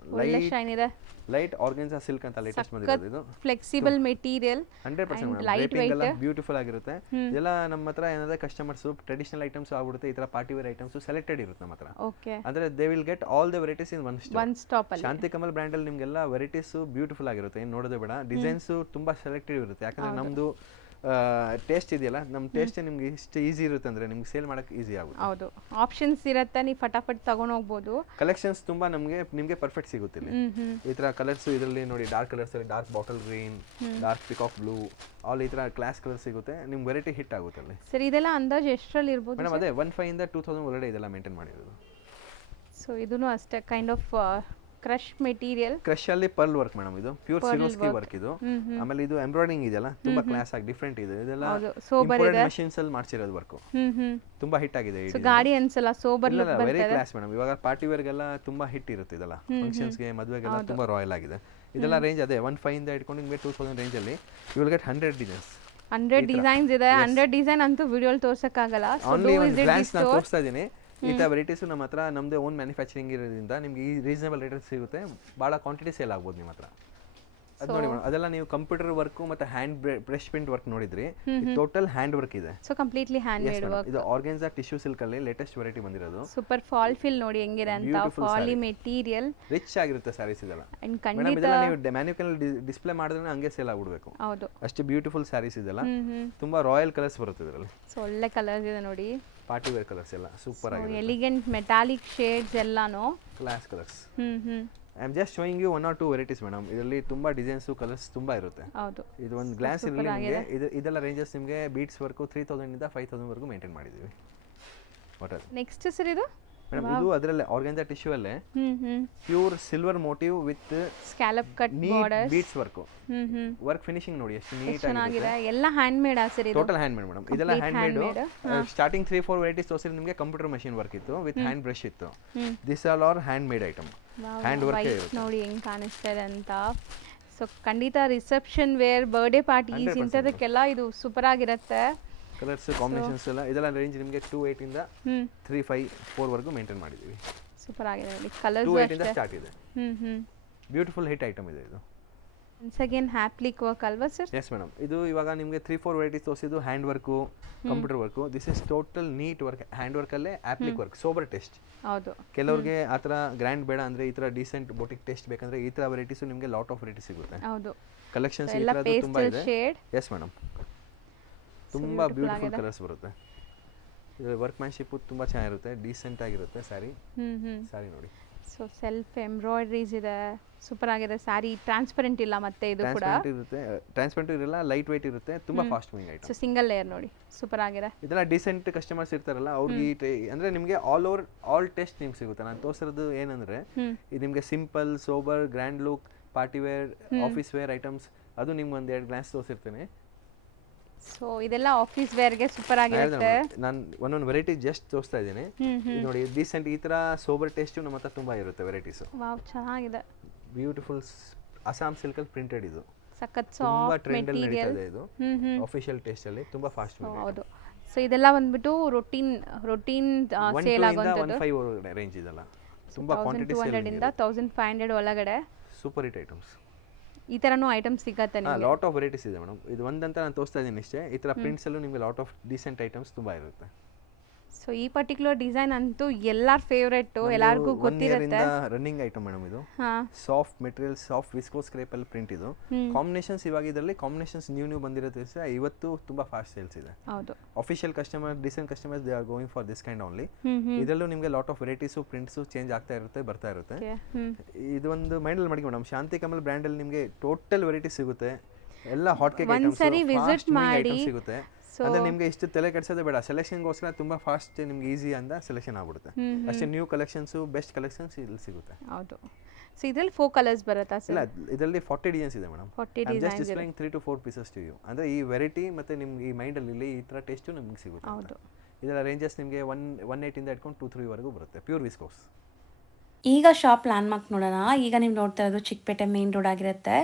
ಶೈನ್ ಇದೆ. ಲೈಟ್ ಆರ್ಗನ್ಸಾ ಸಿಲ್ಕ್ ಅಂತ ಲೇಟೆಸ್ಟ್ ಬಂದಿರೋದು. ಇದು ಫ್ಲೆಕ್ಸಿಬಲ್ ಮೆಟೀರಿಯಲ್, 100% ಲೈಟ್ ವೇಟ್, ಎಲ್ಲ ಬ್ಯೂಟಿಫುಲ್ ಆಗಿರುತ್ತೆ. ಇದೆಲ್ಲ ನಮ್ಮ ಹತ್ರ ಏನಾದ್ರೆ ಕಸ್ಟಮರ್ಸ್ ಟ್ರೆಡಿಷನಲ್ ಐಟಮ್ಸ್ ಆಗ್ಬಿಡುತ್ತೆ, ಈ ತರ ಪಾರ್ಟಿ ವೇರ್ ಐಟಮ್ಸ್ ಸೆಲೆಕ್ಟೆಡ್ ಇರುತ್ತೆ ನಮ್ಮ ಹತ್ರ. ಓಕೆ, ಅಂದ್ರೆ they will get all the varieties in one stop ಅಲ್ಲಿ. ಶಾಂತಿ ಕಮಲ್ ಬ್ರ್ಯಾಂಡ್ ಅಲ್ಲಿ ನಿಮ್ಗೆಲ್ಲ ವೆರೈಟೀಸ್ ಬ್ಯೂಟಿಫುಲ್ ಆಗಿರುತ್ತೆ, ಏನು ನೋಡೋದೇ ಬೇಡ. ಡಿಸೈನ್ಸ್ ತುಂಬಾ ಸೆಲೆಕ್ಟೆಡ್ ಇರುತ್ತೆ, ಯಾಕಂದ್ರೆ ನಮ್ದು ಟೇಸ್ಟ್ ಇದೆಯಲ್ಲ, ನಮ್ಮ ಟೇಸ್ಟ್ ನಿಮ್ಗೆ ಇಷ್ಟು ಈಸಿ ಇರುತ್ತೆ ಅಂದರೆ ನಿಮ್ಗೆ ಸೇಲ್ ಮಾಡೋಕ್ಕೆ ಈಸಿ ಆಗುತ್ತೆ. ಹೌದು, ಆಪ್ಷನ್ಸ್ ಇರುತ್ತೆ, ನೀವು ಫಟಾಫಟ್ ತಗೊಂಡು ಹೋಗ್ಬೋದು. ಕಲೆಕ್ಷನ್ಸ್ ತುಂಬ ನಿಮಗೆ ಪರ್ಫೆಕ್ಟ್ ಸಿಗುತ್ತೆ ಇಲ್ಲಿ. ಈ ಥರ ಕಲರ್ಸ್ ಇದರಲ್ಲಿ ನೋಡಿ, ಡಾರ್ಕ್ ಕಲರ್ಸಲ್ಲಿ dark bottle green, dark peacock blue, all ಈ ಥರ ಕ್ಲಾಸ್ ಕಲರ್ ಸಿಗುತ್ತೆ. ನಿಮ್ಗೆ ವೆರೈಟಿ ಹಿಟ್ ಆಗುತ್ತೆ ಅಲ್ಲಿ. ಸರ್ ಇದೆಲ್ಲ ಅಂದಾಜು ಎಷ್ಟರಲ್ಲಿ ಇರ್ಬೋದು ಮೇಡಮ್? ಅದೇ 1,500 ಇಂದ 2,000 ಒಳಗಡೆ ಇದೆಲ್ಲ ಮೇಂಟೈನ್ ಮಾಡಿರೋದು. ಸೊ ಇದೂ ಅಷ್ಟೇ kind of crush material. Crush ಅಲ್ಲಿ ಪರ್ಲ್ ವರ್ಕ್ ಮೇಡಮ್, ಇದು ಪ್ಯೂರ್ ಸಿರೋಸ್ಕಿ ವರ್ಕ್ ಇದು. ಆಮೇಲೆ ಇದು ಎಂಬ್ರಾಯ್ಡಿಂಗ್ ಇದೆಯಲ್ಲ, ತುಂಬಾ ಕ್ಲಾಸ್ ಆಗಿ ಡಿಫ್ರೆಂಟ್ ಇದೆ. ಇದೆಲ್ಲ ಮಷೀನ್ಸ್ ಅಲ್ಲಿ ಮಾಡ್ಸಿರೋದು ವರ್ಕ್, ತುಂಬಾ ಹಿಟ್ ಆಗಿದೆ. ಗಾಡಿ ಅನ್ಸಲ್ಲ, ಸೋಬರ್ ಲುಕ್ ಬರ್ತದೆ. Very class madam. ಇವಾಗ ಪಾರ್ಟಿ ವೇರ್ ಗೆಲ್ಲ ತುಂಬಾ ಹಿಟ್ ಇರುತ್ತೆ ಇದೆಲ್ಲ, ಫಂಕ್ಷನ್ಸ್ ಗೆ ಮದುವೆಗೆಲ್ಲ ತುಂಬಾ ರಾಯಲ್ ಆಗಿದೆ. ಇದೆಲ್ಲ ರೇಂಜ್ ಅದೇ 1,500 ಇಂದ ಇಟ್ಕೊಂಡು ನಿಮಗೆ 2,000 ರೇಂಜ್ ಅಲ್ಲಿ you will get 100 designs. 100 designs ಇದೆ. 100 ಡಿಸೈನ್ ಅಂತೂ ವಿಡಿಯೋಲಿ ತೋರ್ಸಕ್ಕಾಗಲ್ಲ. ಓನ್ಲಿ ಒಂದು ಗ್ಲಾನ್ಸ್ ನಾನು ತೋರಿಸ್ತಾ ಇದ್ದೀನಿ. ಈ ಥರ ವೆರೈಟೀಸು ನಮ್ಮ ಹತ್ರ ನಮ್ಮದೇ ಓನ್ ಮ್ಯಾನುಫ್ಯಾಕ್ಚರಿಂಗ್ ಇರೋದ್ರಿಂದ ನಿಮ್ಗೆ ಈ ರೀಸನೇಬಲ್ ರೇಟಲ್ಲಿ ಸಿಗುತ್ತೆ. ಭಾಳ ಕ್ವಾಂಟಿಟಿ ಸೇಲ್ ಆಗ್ಬೋದು ನಿಮ್ಮ ಹತ್ರ. ಅದು ನೋಡಿ ಮೇಡಮ್, ಅದೆಲ್ಲ ನೀವು ಕಂಪ್ಯೂಟರ್ ವರ್ಕು ಮತ್ತು ಹ್ಯಾಂಡ್ ಬ್ರಷ್ ಪ್ರಿಂಟ್ ವರ್ಕ್ ನೋಡಿದ್ರಿ, ಟೋಟಲ್ ಹ್ಯಾಂಡ್ ವರ್ಕ್ ಇದೆ. So completely hand made work. ಇದು ಆರ್ಗನ್ಸಾ ಟಿಶ್ಯೂ ಸಿಲ್ಕ್ ಅಲ್ಲಿ ಲೇಟೆಸ್ಟ್ ವೆರೈಟಿ ಬಂದಿರೋದು. ಸೂಪರ್ ಫಾಲ್ ಫಿಲ್ ನೋಡಿ ಹೆಂಗಿದೆ ಅಂತ. ಫಾಲಿ ಮೆಟೀರಿಯಲ್ ರಿಚ್ ಆಗಿರುತ್ತೆ ಸ್ಯಾರೀಸ್ ಇದೆಲ್ಲ. ಖಂಡಿತ ಇದೆಲ್ಲ ನೀವು ಮ್ಯಾನ್ಯುಕಲ್ ಡಿಸ್ಪ್ಲೇ ಮಾಡಿದ್ರೆ ಹಂಗೆ ಸೇಲ್ ಆಗ್ಬಿಡ್ಬೇಕು. ಹೌದು, ಅಷ್ಟು ಬ್ಯೂಟಿಫುಲ್ ಸ್ಯಾರೀಸ್ ಇದೆಲ್ಲ. ತುಂಬಾ ರಾಯಲ್ ಕಲರ್ಸ್ ಬರುತ್ತೆ ಇದರಲ್ಲಿ. ಸೊ ಒಳ್ಳೆ ಕಲರ್ಸ್ ಇದೆ ನೋಡಿ. ಪಾರ್ಟಿ ವೇರ್ ಕಲರ್ಸ್ ಎಲ್ಲ ಸೂಪರ್ ಆಗಿದೆ. ಎಲಿಗೆಂಟ್ ಮೆಟಾಲಿಕ್ ಶೇಡ್ಸ್ ಎಲ್ಲಾನು class colours. I am just showing you 1 or 2 varieties madam. ಇದರಲ್ಲಿ ತುಂಬಾ ಡಿಸೈನ್ಸ್ ಕಲರ್ಸ್ ತುಂಬಾ ಇರುತ್ತೆ. ಹೌದು, ಇದು ಒಂದು ಗ್ಲಾಸ್ ಇರಲಿ ನಿಮಗೆ. ಇದೆಲ್ಲ ರೇಂಜಸ್ ನಿಮಗೆ ಬೀಟ್ಸ್ ವರ್ಕು 3,000 ಇಂದ 5,000 ವರೆಗೂ ಮೇಂಟೈನ್ ಮಾಡಿದ್ದೀವಿ. ವಾಟರ್ ನೆಕ್ಸ್ಟ್ ಸರ್ ಇದು ಮೇಡಮ್, ಇದು ಅದರಲ್ಲೇ ಆರ್ಗನ್ಸಾ ಟಿಶ್ಯೂ ಅಲ್ಲೇ pure silver motif with scallop cut borders, beads work finishing ನೋಡಿ ಎಷ್ಟು ನೀಟ್ ಆಗಿದೆ. ಎಲ್ಲ ಹ್ಯಾಂಡ್ ಮೇಡ್ ಸರ್ ಇದು. Total handmade madam. ಇದೆಲ್ಲ ಹ್ಯಾಂಡ್ ಮೇಡ್. ಸ್ಟಾರ್ಟಿಂಗ್ 3-4 ವೆರೈಟೀಸ್ ತೋರಿಸಿದ್ರೆ ನಿಮಗೆ ಕಂಪ್ಯೂಟರ್ ಮಷೀನ್ ವರ್ಕ್ ಇತ್ತು ವಿತ್ ಹ್ಯಾಂಡ್ ಬ್ರಷ್ ಇತ್ತು. This all are handmade item. Hand work ನೋಡಿ ಹೆಂಗ್ ಕಾಣಿಸ್ತಾ ಇದೆ ಅಂತ. ಸೊ ಖಂಡಿತ ರಿಸೆಪ್ಷನ್ ವೇರ್, ಬರ್ಡೇ ಪಾರ್ಟೀಸ್ ಇಂಥದಕ್ಕೆಲ್ಲ ಇದು ಸೂಪರ್ ಆಗಿರುತ್ತೆ. ಕಲರ್ಸ್ ಕಾಂಬಿನೇಷನ್ಸ್ ಎಲ್ಲ ಇದೆಲ್ಲ ರೇಂಜ್ ನಿಮಗೆ 2,800 ಇಂದ 3,500-4 ವರೆಗೂ ಮೇಂಟೈನ್ ಮಾಡಿದ್ದೀವಿ. ಸೂಪರ್ ಆಗಿದೆ ನೋಡಿ. ಕಲರ್ಸ್ 2,800 ಇಂದ ಸ್ಟಾರ್ಟ್ ಇದೆ. ಬ್ಯೂಟಿಫುಲ್ ಹಿಟ್ ಐಟಮ್ ಇದೆ ಇದು. ಒನ್ಸ್ ಅಗೇನ್ ಹ್ಯಾಪ್ಲಿಕ್ ವರ್ಕ್ ಅಲ್ವಾ ಸರ್? Yes madam. ಇದು ಇವಾಗ ನಿಮಗೆ 3-4 ವೆರೈಟೀಸ್ ತೋರಿಸಿದ್ದು hand work, computer work. This is total neat work. Hand ವರ್ಕಲ್ಲೇ ಆಪ್ಲಿಕ್ ವರ್ಕ್, ಸೋಬರ್ ಟೇಸ್ಟ್. ಹೌದು, ಕೆಲವ್ರಿಗೆ ಆ ಥರ ಗ್ರ್ಯಾಂಡ್ ಬೇಡ ಅಂದರೆ ಈ ಥರ ಡೀಸೆಂಟ್ ಬೋಟಿಕ್ ಟೇಸ್ಟ್ ಬೇಕಂದ್ರೆ ಈ ಥರ ವೆರೈಟೀಸು ನಿಮಗೆ ಲಾಟ್ ಆಫ್ ವೆರೈಟಿ ಸಿಗುತ್ತೆ. ಹೌದು, ಕಲೆಕ್ಷನ್ಸ್ ಈ ಥರದ್ದು ತುಂಬ ಇದೆ. ಎಸ್ ಮೇಡಮ್, ತುಂಬ ಬ್ಯೂಟಿಫುಲ್ ಕಲರ್ಸ್ ಬರುತ್ತೆ. ಇದು ವರ್ಕ್ಮ್ಯಾನ್ಶಿಪ್ಪು ತುಂಬ ಚೆನ್ನಾಗಿರುತ್ತೆ, ಡೀಸೆಂಟ್ ಆಗಿರುತ್ತೆ ಸ್ಯಾರಿ. ಸ್ಯಾರಿ ನೋಡಿ. ಸೊ ಸೆಲ್ಫ್ ಎಂಬ್ರಾಯ್ಡ್ರೀಸ್ ಇದೆ, ಸೂಪರ್ ಆಗಿದೆ ಸ್ಯಾರಿ. ಟ್ರಾನ್ಸ್ಪರೆಂಟ್ ಇಲ್ಲ ಮತ್ತೆ ಇದು ಕೂಡ. ಟ್ರಾನ್ಸ್ಪರೆಂಟ್ ಇರಲ್ಲ, ಲೈಟ್ ವೆಯ್ಟ್ ಇರುತ್ತೆ, ತುಂಬ fast moving item. So single layer ನೋಡಿ, ಸೂಪರ್ ಆಗಿದೆ. ಇದೆಲ್ಲ ಡೀಸೆಂಟ್ ಕಸ್ಟಮರ್ಸ್ ಇರ್ತಾರಲ್ಲ ಅವ್ರಿಗೆ ಅಂದರೆ ನಿಮಗೆ ಆಲ್ ಟೇಸ್ಟ್ ನಿಮ್ಗೆ ಸಿಗುತ್ತೆ. ನಾನು ತೋರಿಸಿರೋದು ಏನಂದರೆ ಇದು ನಿಮಗೆ simple, sober, grand look, party wear, office wear items, ಅದು ನಿಮ್ಗೆ ಒಂದು 2 ಗ್ಲಾನ್ಸ್ ತೋರಿಸಿರ್ತೀನಿ. ಸೊ ಇದೆಲ್ಲ ಆಫೀಸ್ ವೇರ್ಗೆ ಸೂಪರ್ ಆಗಿರುತ್ತೆ. ನಾನು ಒಂದೊಂದು ವೆರೈಟಿ ಜಸ್ಟ್ ತೋರಿಸ್ತಾ ಇದ್ದೀನಿ ನೋಡಿ. ಡೀಸೆಂಟ್ ಈ ಥರ ಸೋಬರ್ ಟೇಸ್ಟು ನಮ್ಮ ಹತ್ರ ತುಂಬ ಇರುತ್ತೆ ವೆರೈಟೀಸು. ವಾವ್, ಚೆನ್ನಾಗಿದೆ. ಬ್ಯೂಟಿಫುಲ್ ಅಸ್ಸಾಂ ಸಿಲ್ಕಲ್ಲಿ ಪ್ರಿಂಟೆಡ್ ಇದು. ಸಖತ್ ತುಂಬಾ ಸಾಫ್ಟ್ ಟ್ರೆಂಡ್ ಅಲ್ಲಿ ನಡೀತಾ ಮೆಟೀರಿಯಲ್. ಇದೆ ಇದು. ಆಫಿಷಿಯಲ್ ಟೇಸ್ಟ್ ಅಲ್ಲಿ ತುಂಬಾ ಫಾಸ್ಟ್ ಮೂವಿಂಗ್. ಹೌದು. ಸೊ ಇದೆಲ್ಲ ಬಂದ್ಬಿಟ್ಟು ರೊಟೀನ್ ಸೇಲ್ ಆಗುವಂತದ್ದು. 1,500 ರೇಂಜ್ ಇದೆಲ್ಲ. ತುಂಬಾ ಕ್ವಾಂಟಿಟಿ ಸೇಲ್ 1,200 ಇಂದ 1,500 ಒಳಗಡೆ ಸೂಪರ್ ಹಿಟ್ ಐಟಮ್ಸ್. ಈ ತರನೂ ಐಟಮ್ಸ್ ಸಿಗತ್ತೆ ನಿಮಗೆ. ಲಾಟ್ ಆಫ್ ವೆರೈಟೀಸ್ ಇದೆ ಮೇಡಮ್. ಇದು ಒಂದಂತ ನಾನು ತೋರಿಸ್ತಾ ಇದ್ದೀನಿ ಇಷ್ಟೇ. ಈ ಥರ ಪ್ರಿಂಟ್ಸ್ ಅಲ್ಲೂ ನಿಮಗೆ ಲಾಟ್ ಆಫ್ ಡೀಸೆಂಟ್ ಐಟಮ್ಸ್ ತುಂಬಾ ಇರುತ್ತೆ. ಸೊ ಈ ಪರ್ಟಿಕ್ಯುಲರ್ ಡಿಸೈನ್ ಅಂತೂ ಎಲ್ಲಾರ ಫೇವರೇಟ್, ಎಲ್ಲರಿಗೂ ಗೊತ್ತಿರುತ್ತೆ. ರನ್ನಿಂಗ್ ಐಟಮ್ ಮೇಡಮ್ ಇದು. Soft material, soft viscose crepe ಅಲ್ಲಿ ಪ್ರಿಂಟ್ ಇದು. ಕಾಂಬಿನೇಷನ್ಸ್ ಇವಾಗ ಇದರಲ್ಲಿ ಕಾಂಬಿನೇಷನ್ಸ್ ನ್ಯೂ ಬಂದಿರುತ್ತೆ. ಇವತ್ತು ತುಂಬಾ ಫಾಸ್ಟ್ ಸೇಲ್ಸ್ ಇದೆ. ಹೌದು, official customer, decent customers they are going for this kind only. ಇದರಲ್ಲೂ ನಿಮಗೆ lot of varieties, prints change ಆಗ್ತಾ ಇರುತ್ತೆ, ಬರ್ತಾ ಇರುತ್ತೆ. ಇದು ಒಂದು ಮೈಂಡಲ್ಲಿ ಮಾಡಿ ಮೇಡಮ್. ಶಾಂತಿ ಕಮಲ್ ಬ್ರ್ಯಾಂಡ್ ಅಲ್ಲಿ ನಿಮಗೆ ಟೋಟಲ್ ವೆರೈಟಿ ಸಿಗುತ್ತೆ. ಎಲ್ಲ ಹಾಟ್ ಕೇಕ್ ಐಟಮ್ಸ್ ಸಿಗುತ್ತೆ. ಅಂದ್ರೆ ನಿಮ್ಗೆ ಇಷ್ಟು ತಲೆ ಕೆಡಿಸೋದೇ ಬೇಡ. ಸೆಲೆಕ್ಷನ್ಗೋಸ್ಕರ ತುಂಬಾ ಫಾಸ್ಟ್ ನಿಮ್ಗೆ ಈಸಿ ಅಂತ ಸೆಲೆಕ್ಷನ್ ಆಗ್ಬಿಡುತ್ತೆ ಅಷ್ಟೇ. ನ್ಯೂ ಕಲೆಕ್ಷನ್ಸ್, ಬೆಸ್ಟ್ ಕಲೆಕ್ಷನ್ಸ್ ಇಲ್ಲಿ ಸಿಗುತ್ತೆ. ಹೌದು. ಸೊ ಇದರಲ್ಲಿ 4 ಕಲರ್ಸ್ ಬರುತ್ತಾ ಸರ್? ಇಲ್ಲ, ಇದರಲ್ಲಿ 40 ಡಿಸೈನ್ಸ್ ಇದೆ madam. 40 designs. Just displaying 3 to 4 pieces to you. ಅಂದ್ರೆ ಈ ವೆರೈಟಿ ಮತ್ತೆ ನಿಮ್ಗೆ ಈ ಮೈಂಡ್ ಅಲ್ಲಿ ಈ ತರ ಟೇಸ್ಟ್ ನಿಮ್ಗೆ ಸಿಗುತ್ತೆ. ಹೌದು. ಇದರ ರೇಂಜಸ್ ನಿಮಗೆ 1,800 ಇಂದ ಇಟ್ಕೊಂಡು 2,300 ವರೆಗೂ ಬರುತ್ತೆ. Pure viscose. ಈಗ ಶಾಪ್ ಲ್ಯಾಂಡ್ಮಾರ್ಕ್ ನೋಡೋಣ. ಈಗ ನೀವು ನೋಡ್ತಾ ಇರೋದು ಚಿಕ್ಕಪೇಟೆ ಮೇನ್ ರೋಡ್ ಆಗಿರುತ್ತೆ.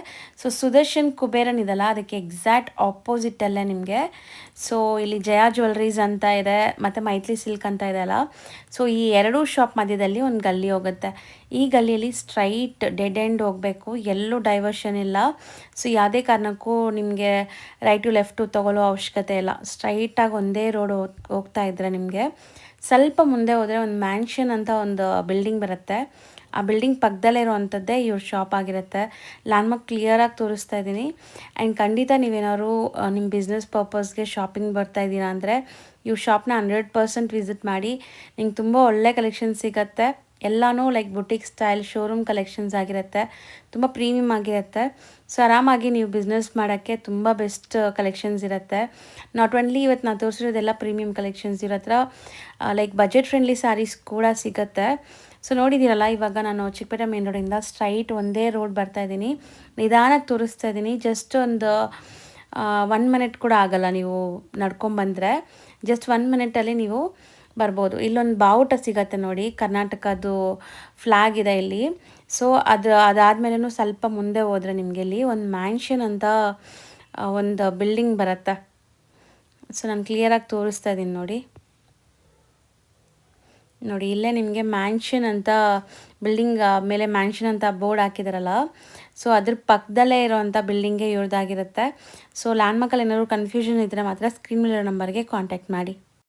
ಸೊ ಸುದರ್ಶನ್ ಕುಬೇರನ್ ಇದಲ್ಲ, ಅದಕ್ಕೆ ಎಕ್ಸಾಕ್ಟ್ ಆಪೋಸಿಟಲ್ಲೇ ನಿಮಗೆ. ಸೊ ಇಲ್ಲಿ ಜಯಾ ಜ್ಯುವೆಲ್ರೀಸ್ ಅಂತ ಇದೆ, ಮತ್ತು ಮೈತ್ರಿ ಸಿಲ್ಕ್ ಅಂತ ಇದೆ ಅಲ್ಲ. ಸೊ ಈ ಎರಡೂ ಶಾಪ್ ಮಧ್ಯದಲ್ಲಿ ಒಂದು ಗಲ್ಲಿ ಹೋಗುತ್ತೆ. ಈ ಗಲ್ಲಿಯಲ್ಲಿ ಸ್ಟ್ರೈಟ್ ಡೆಡ್ ಎಂಡ್ ಹೋಗಬೇಕು, ಎಲ್ಲೂ ಡೈವರ್ಷನ್ ಇಲ್ಲ. ಸೊ ಯಾವುದೇ ಕಾರಣಕ್ಕೂ ನಿಮಗೆ ರೈಟು ಲೆಫ್ಟು ತೊಗೊಳ್ಳೋ ಅವಶ್ಯಕತೆ ಇಲ್ಲ. ಸ್ಟ್ರೈಟಾಗಿ ಒಂದೇ ರೋಡ್ ಹೋಗ್ತಾ ಇದ್ದರೆ ನಿಮಗೆ ಸ್ವಲ್ಪ ಮುಂದೆ ಹೋದರೆ ಒಂದು ಮ್ಯಾನ್ಷನ್ ಅಂತ ಒಂದು ಬಿಲ್ಡಿಂಗ್ ಬರುತ್ತೆ. ಆ ಬಿಲ್ಡಿಂಗ್ ಪಕ್ಕದಲ್ಲೇ ಇರೋವಂಥದ್ದೇ ಇವ್ರ ಶಾಪ್ ಆಗಿರುತ್ತೆ. ಲ್ಯಾಂಡ್ಮಾರ್ಕ್ ಕ್ಲಿಯರಾಗಿ ತೋರಿಸ್ತಾ ಇದ್ದೀನಿ. ಆ್ಯಂಡ್ ಖಂಡಿತ ನೀವೇನಾದ್ರು ನಿಮ್ಮ ಬಿಸ್ನೆಸ್ ಪರ್ಪಸ್ಗೆ ಶಾಪಿಂಗ್ ಬರ್ತಾ ಇದ್ದೀರಾ ಅಂದರೆ ಇವ್ರ ಶಾಪ್ನ 100% ವಿಸಿಟ್ ಮಾಡಿ. ನಿಮ್ಗೆ ತುಂಬ ಒಳ್ಳೆ ಕಲೆಕ್ಷನ್ ಸಿಗುತ್ತೆ. ಎಲ್ಲನೂ like boutique style showroom collections ಆಗಿರುತ್ತೆ, ತುಂಬ ಪ್ರೀಮಿಯಮ್ ಆಗಿರುತ್ತೆ. ಸೊ ಆರಾಮಾಗಿ ನೀವು ಬಿಸ್ನೆಸ್ ಮಾಡೋಕ್ಕೆ ತುಂಬ ಬೆಸ್ಟ್ ಕಲೆಕ್ಷನ್ಸ್ ಇರುತ್ತೆ. ನಾಟ್ ಓನ್ಲಿ ಇವತ್ತು ನಾನು ತೋರಿಸಿರೋದೆಲ್ಲ ಪ್ರೀಮಿಯಮ್ ಕಲೆಕ್ಷನ್ಸ್ ಇರೋ ಹತ್ರ ಲೈಕ್ ಬಜೆಟ್ ಫ್ರೆಂಡ್ಲಿ ಸ್ಯಾರೀಸ್ ಕೂಡ ಸಿಗುತ್ತೆ. ಸೊ ನೋಡಿದ್ದೀರಲ್ಲ, ಇವಾಗ ನಾನು ಚಿಕ್ಕಪೇಟೆ ಮೇನ್ ರೋಡಿಂದ ಸ್ಟ್ರೈಟ್ ಒಂದೇ ರೋಡ್ ಬರ್ತಾಯಿದ್ದೀನಿ. ನಿಧಾನಕ್ಕೆ ತೋರಿಸ್ತಾ ಇದ್ದೀನಿ. ಜಸ್ಟ್ ಒಂದು 1 ಮಿನಿಟ್ ಕೂಡ ಆಗೋಲ್ಲ ನೀವು ನಡ್ಕೊಂಬಂದರೆ. ಜಸ್ಟ್ 1 ಮಿನಿಟಲ್ಲಿ ನೀವು ಬರ್ಬೋದು. ಇಲ್ಲೊಂದು ಬಾವುಟ ಸಿಗತ್ತೆ ನೋಡಿ, ಕರ್ನಾಟಕದ್ದು ಫ್ಲ್ಯಾಗ್ ಇದೆ ಇಲ್ಲಿ. ಸೊ ಅದಾದಮೇಲೆ ಸ್ವಲ್ಪ ಮುಂದೆ ಹೋದರೆ ನಿಮಗೆ ಇಲ್ಲಿ ಒಂದು ಮ್ಯಾನ್ಷನ್ ಅಂತ ಒಂದು ಬಿಲ್ಡಿಂಗ್ ಬರುತ್ತೆ. ಸೊ ನಾನು ಕ್ಲಿಯರಾಗಿ ತೋರಿಸ್ತಾ ಇದ್ದೀನಿ ನೋಡಿ. ಇಲ್ಲೇ ನಿಮಗೆ ಮ್ಯಾನ್ಷನ್ ಅಂತ ಬಿಲ್ಡಿಂಗ್ ಮೇಲೆ ಮ್ಯಾನ್ಷನ್ ಅಂತ ಬೋರ್ಡ್ ಹಾಕಿದಾರಲ್ಲ, ಸೊ ಅದ್ರ ಪಕ್ಕದಲ್ಲೇ ಇರೋವಂಥ ಬಿಲ್ಡಿಂಗೇ ಇವ್ರದ್ದಾಗಿರುತ್ತೆ. ಸೊ ಲ್ಯಾಂಡ್ಮಾರ್ಕಲ್ಲಿ ಏನಾದರೂ ಕನ್ಫ್ಯೂಷನ್ ಇದ್ದರೆ ಮಾತ್ರ ಸ್ಕ್ರೀನ್ ಮೇಲೆ ನಂಬರ್ಗೆ ಕಾಂಟ್ಯಾಕ್ಟ್ ಮಾಡಿ.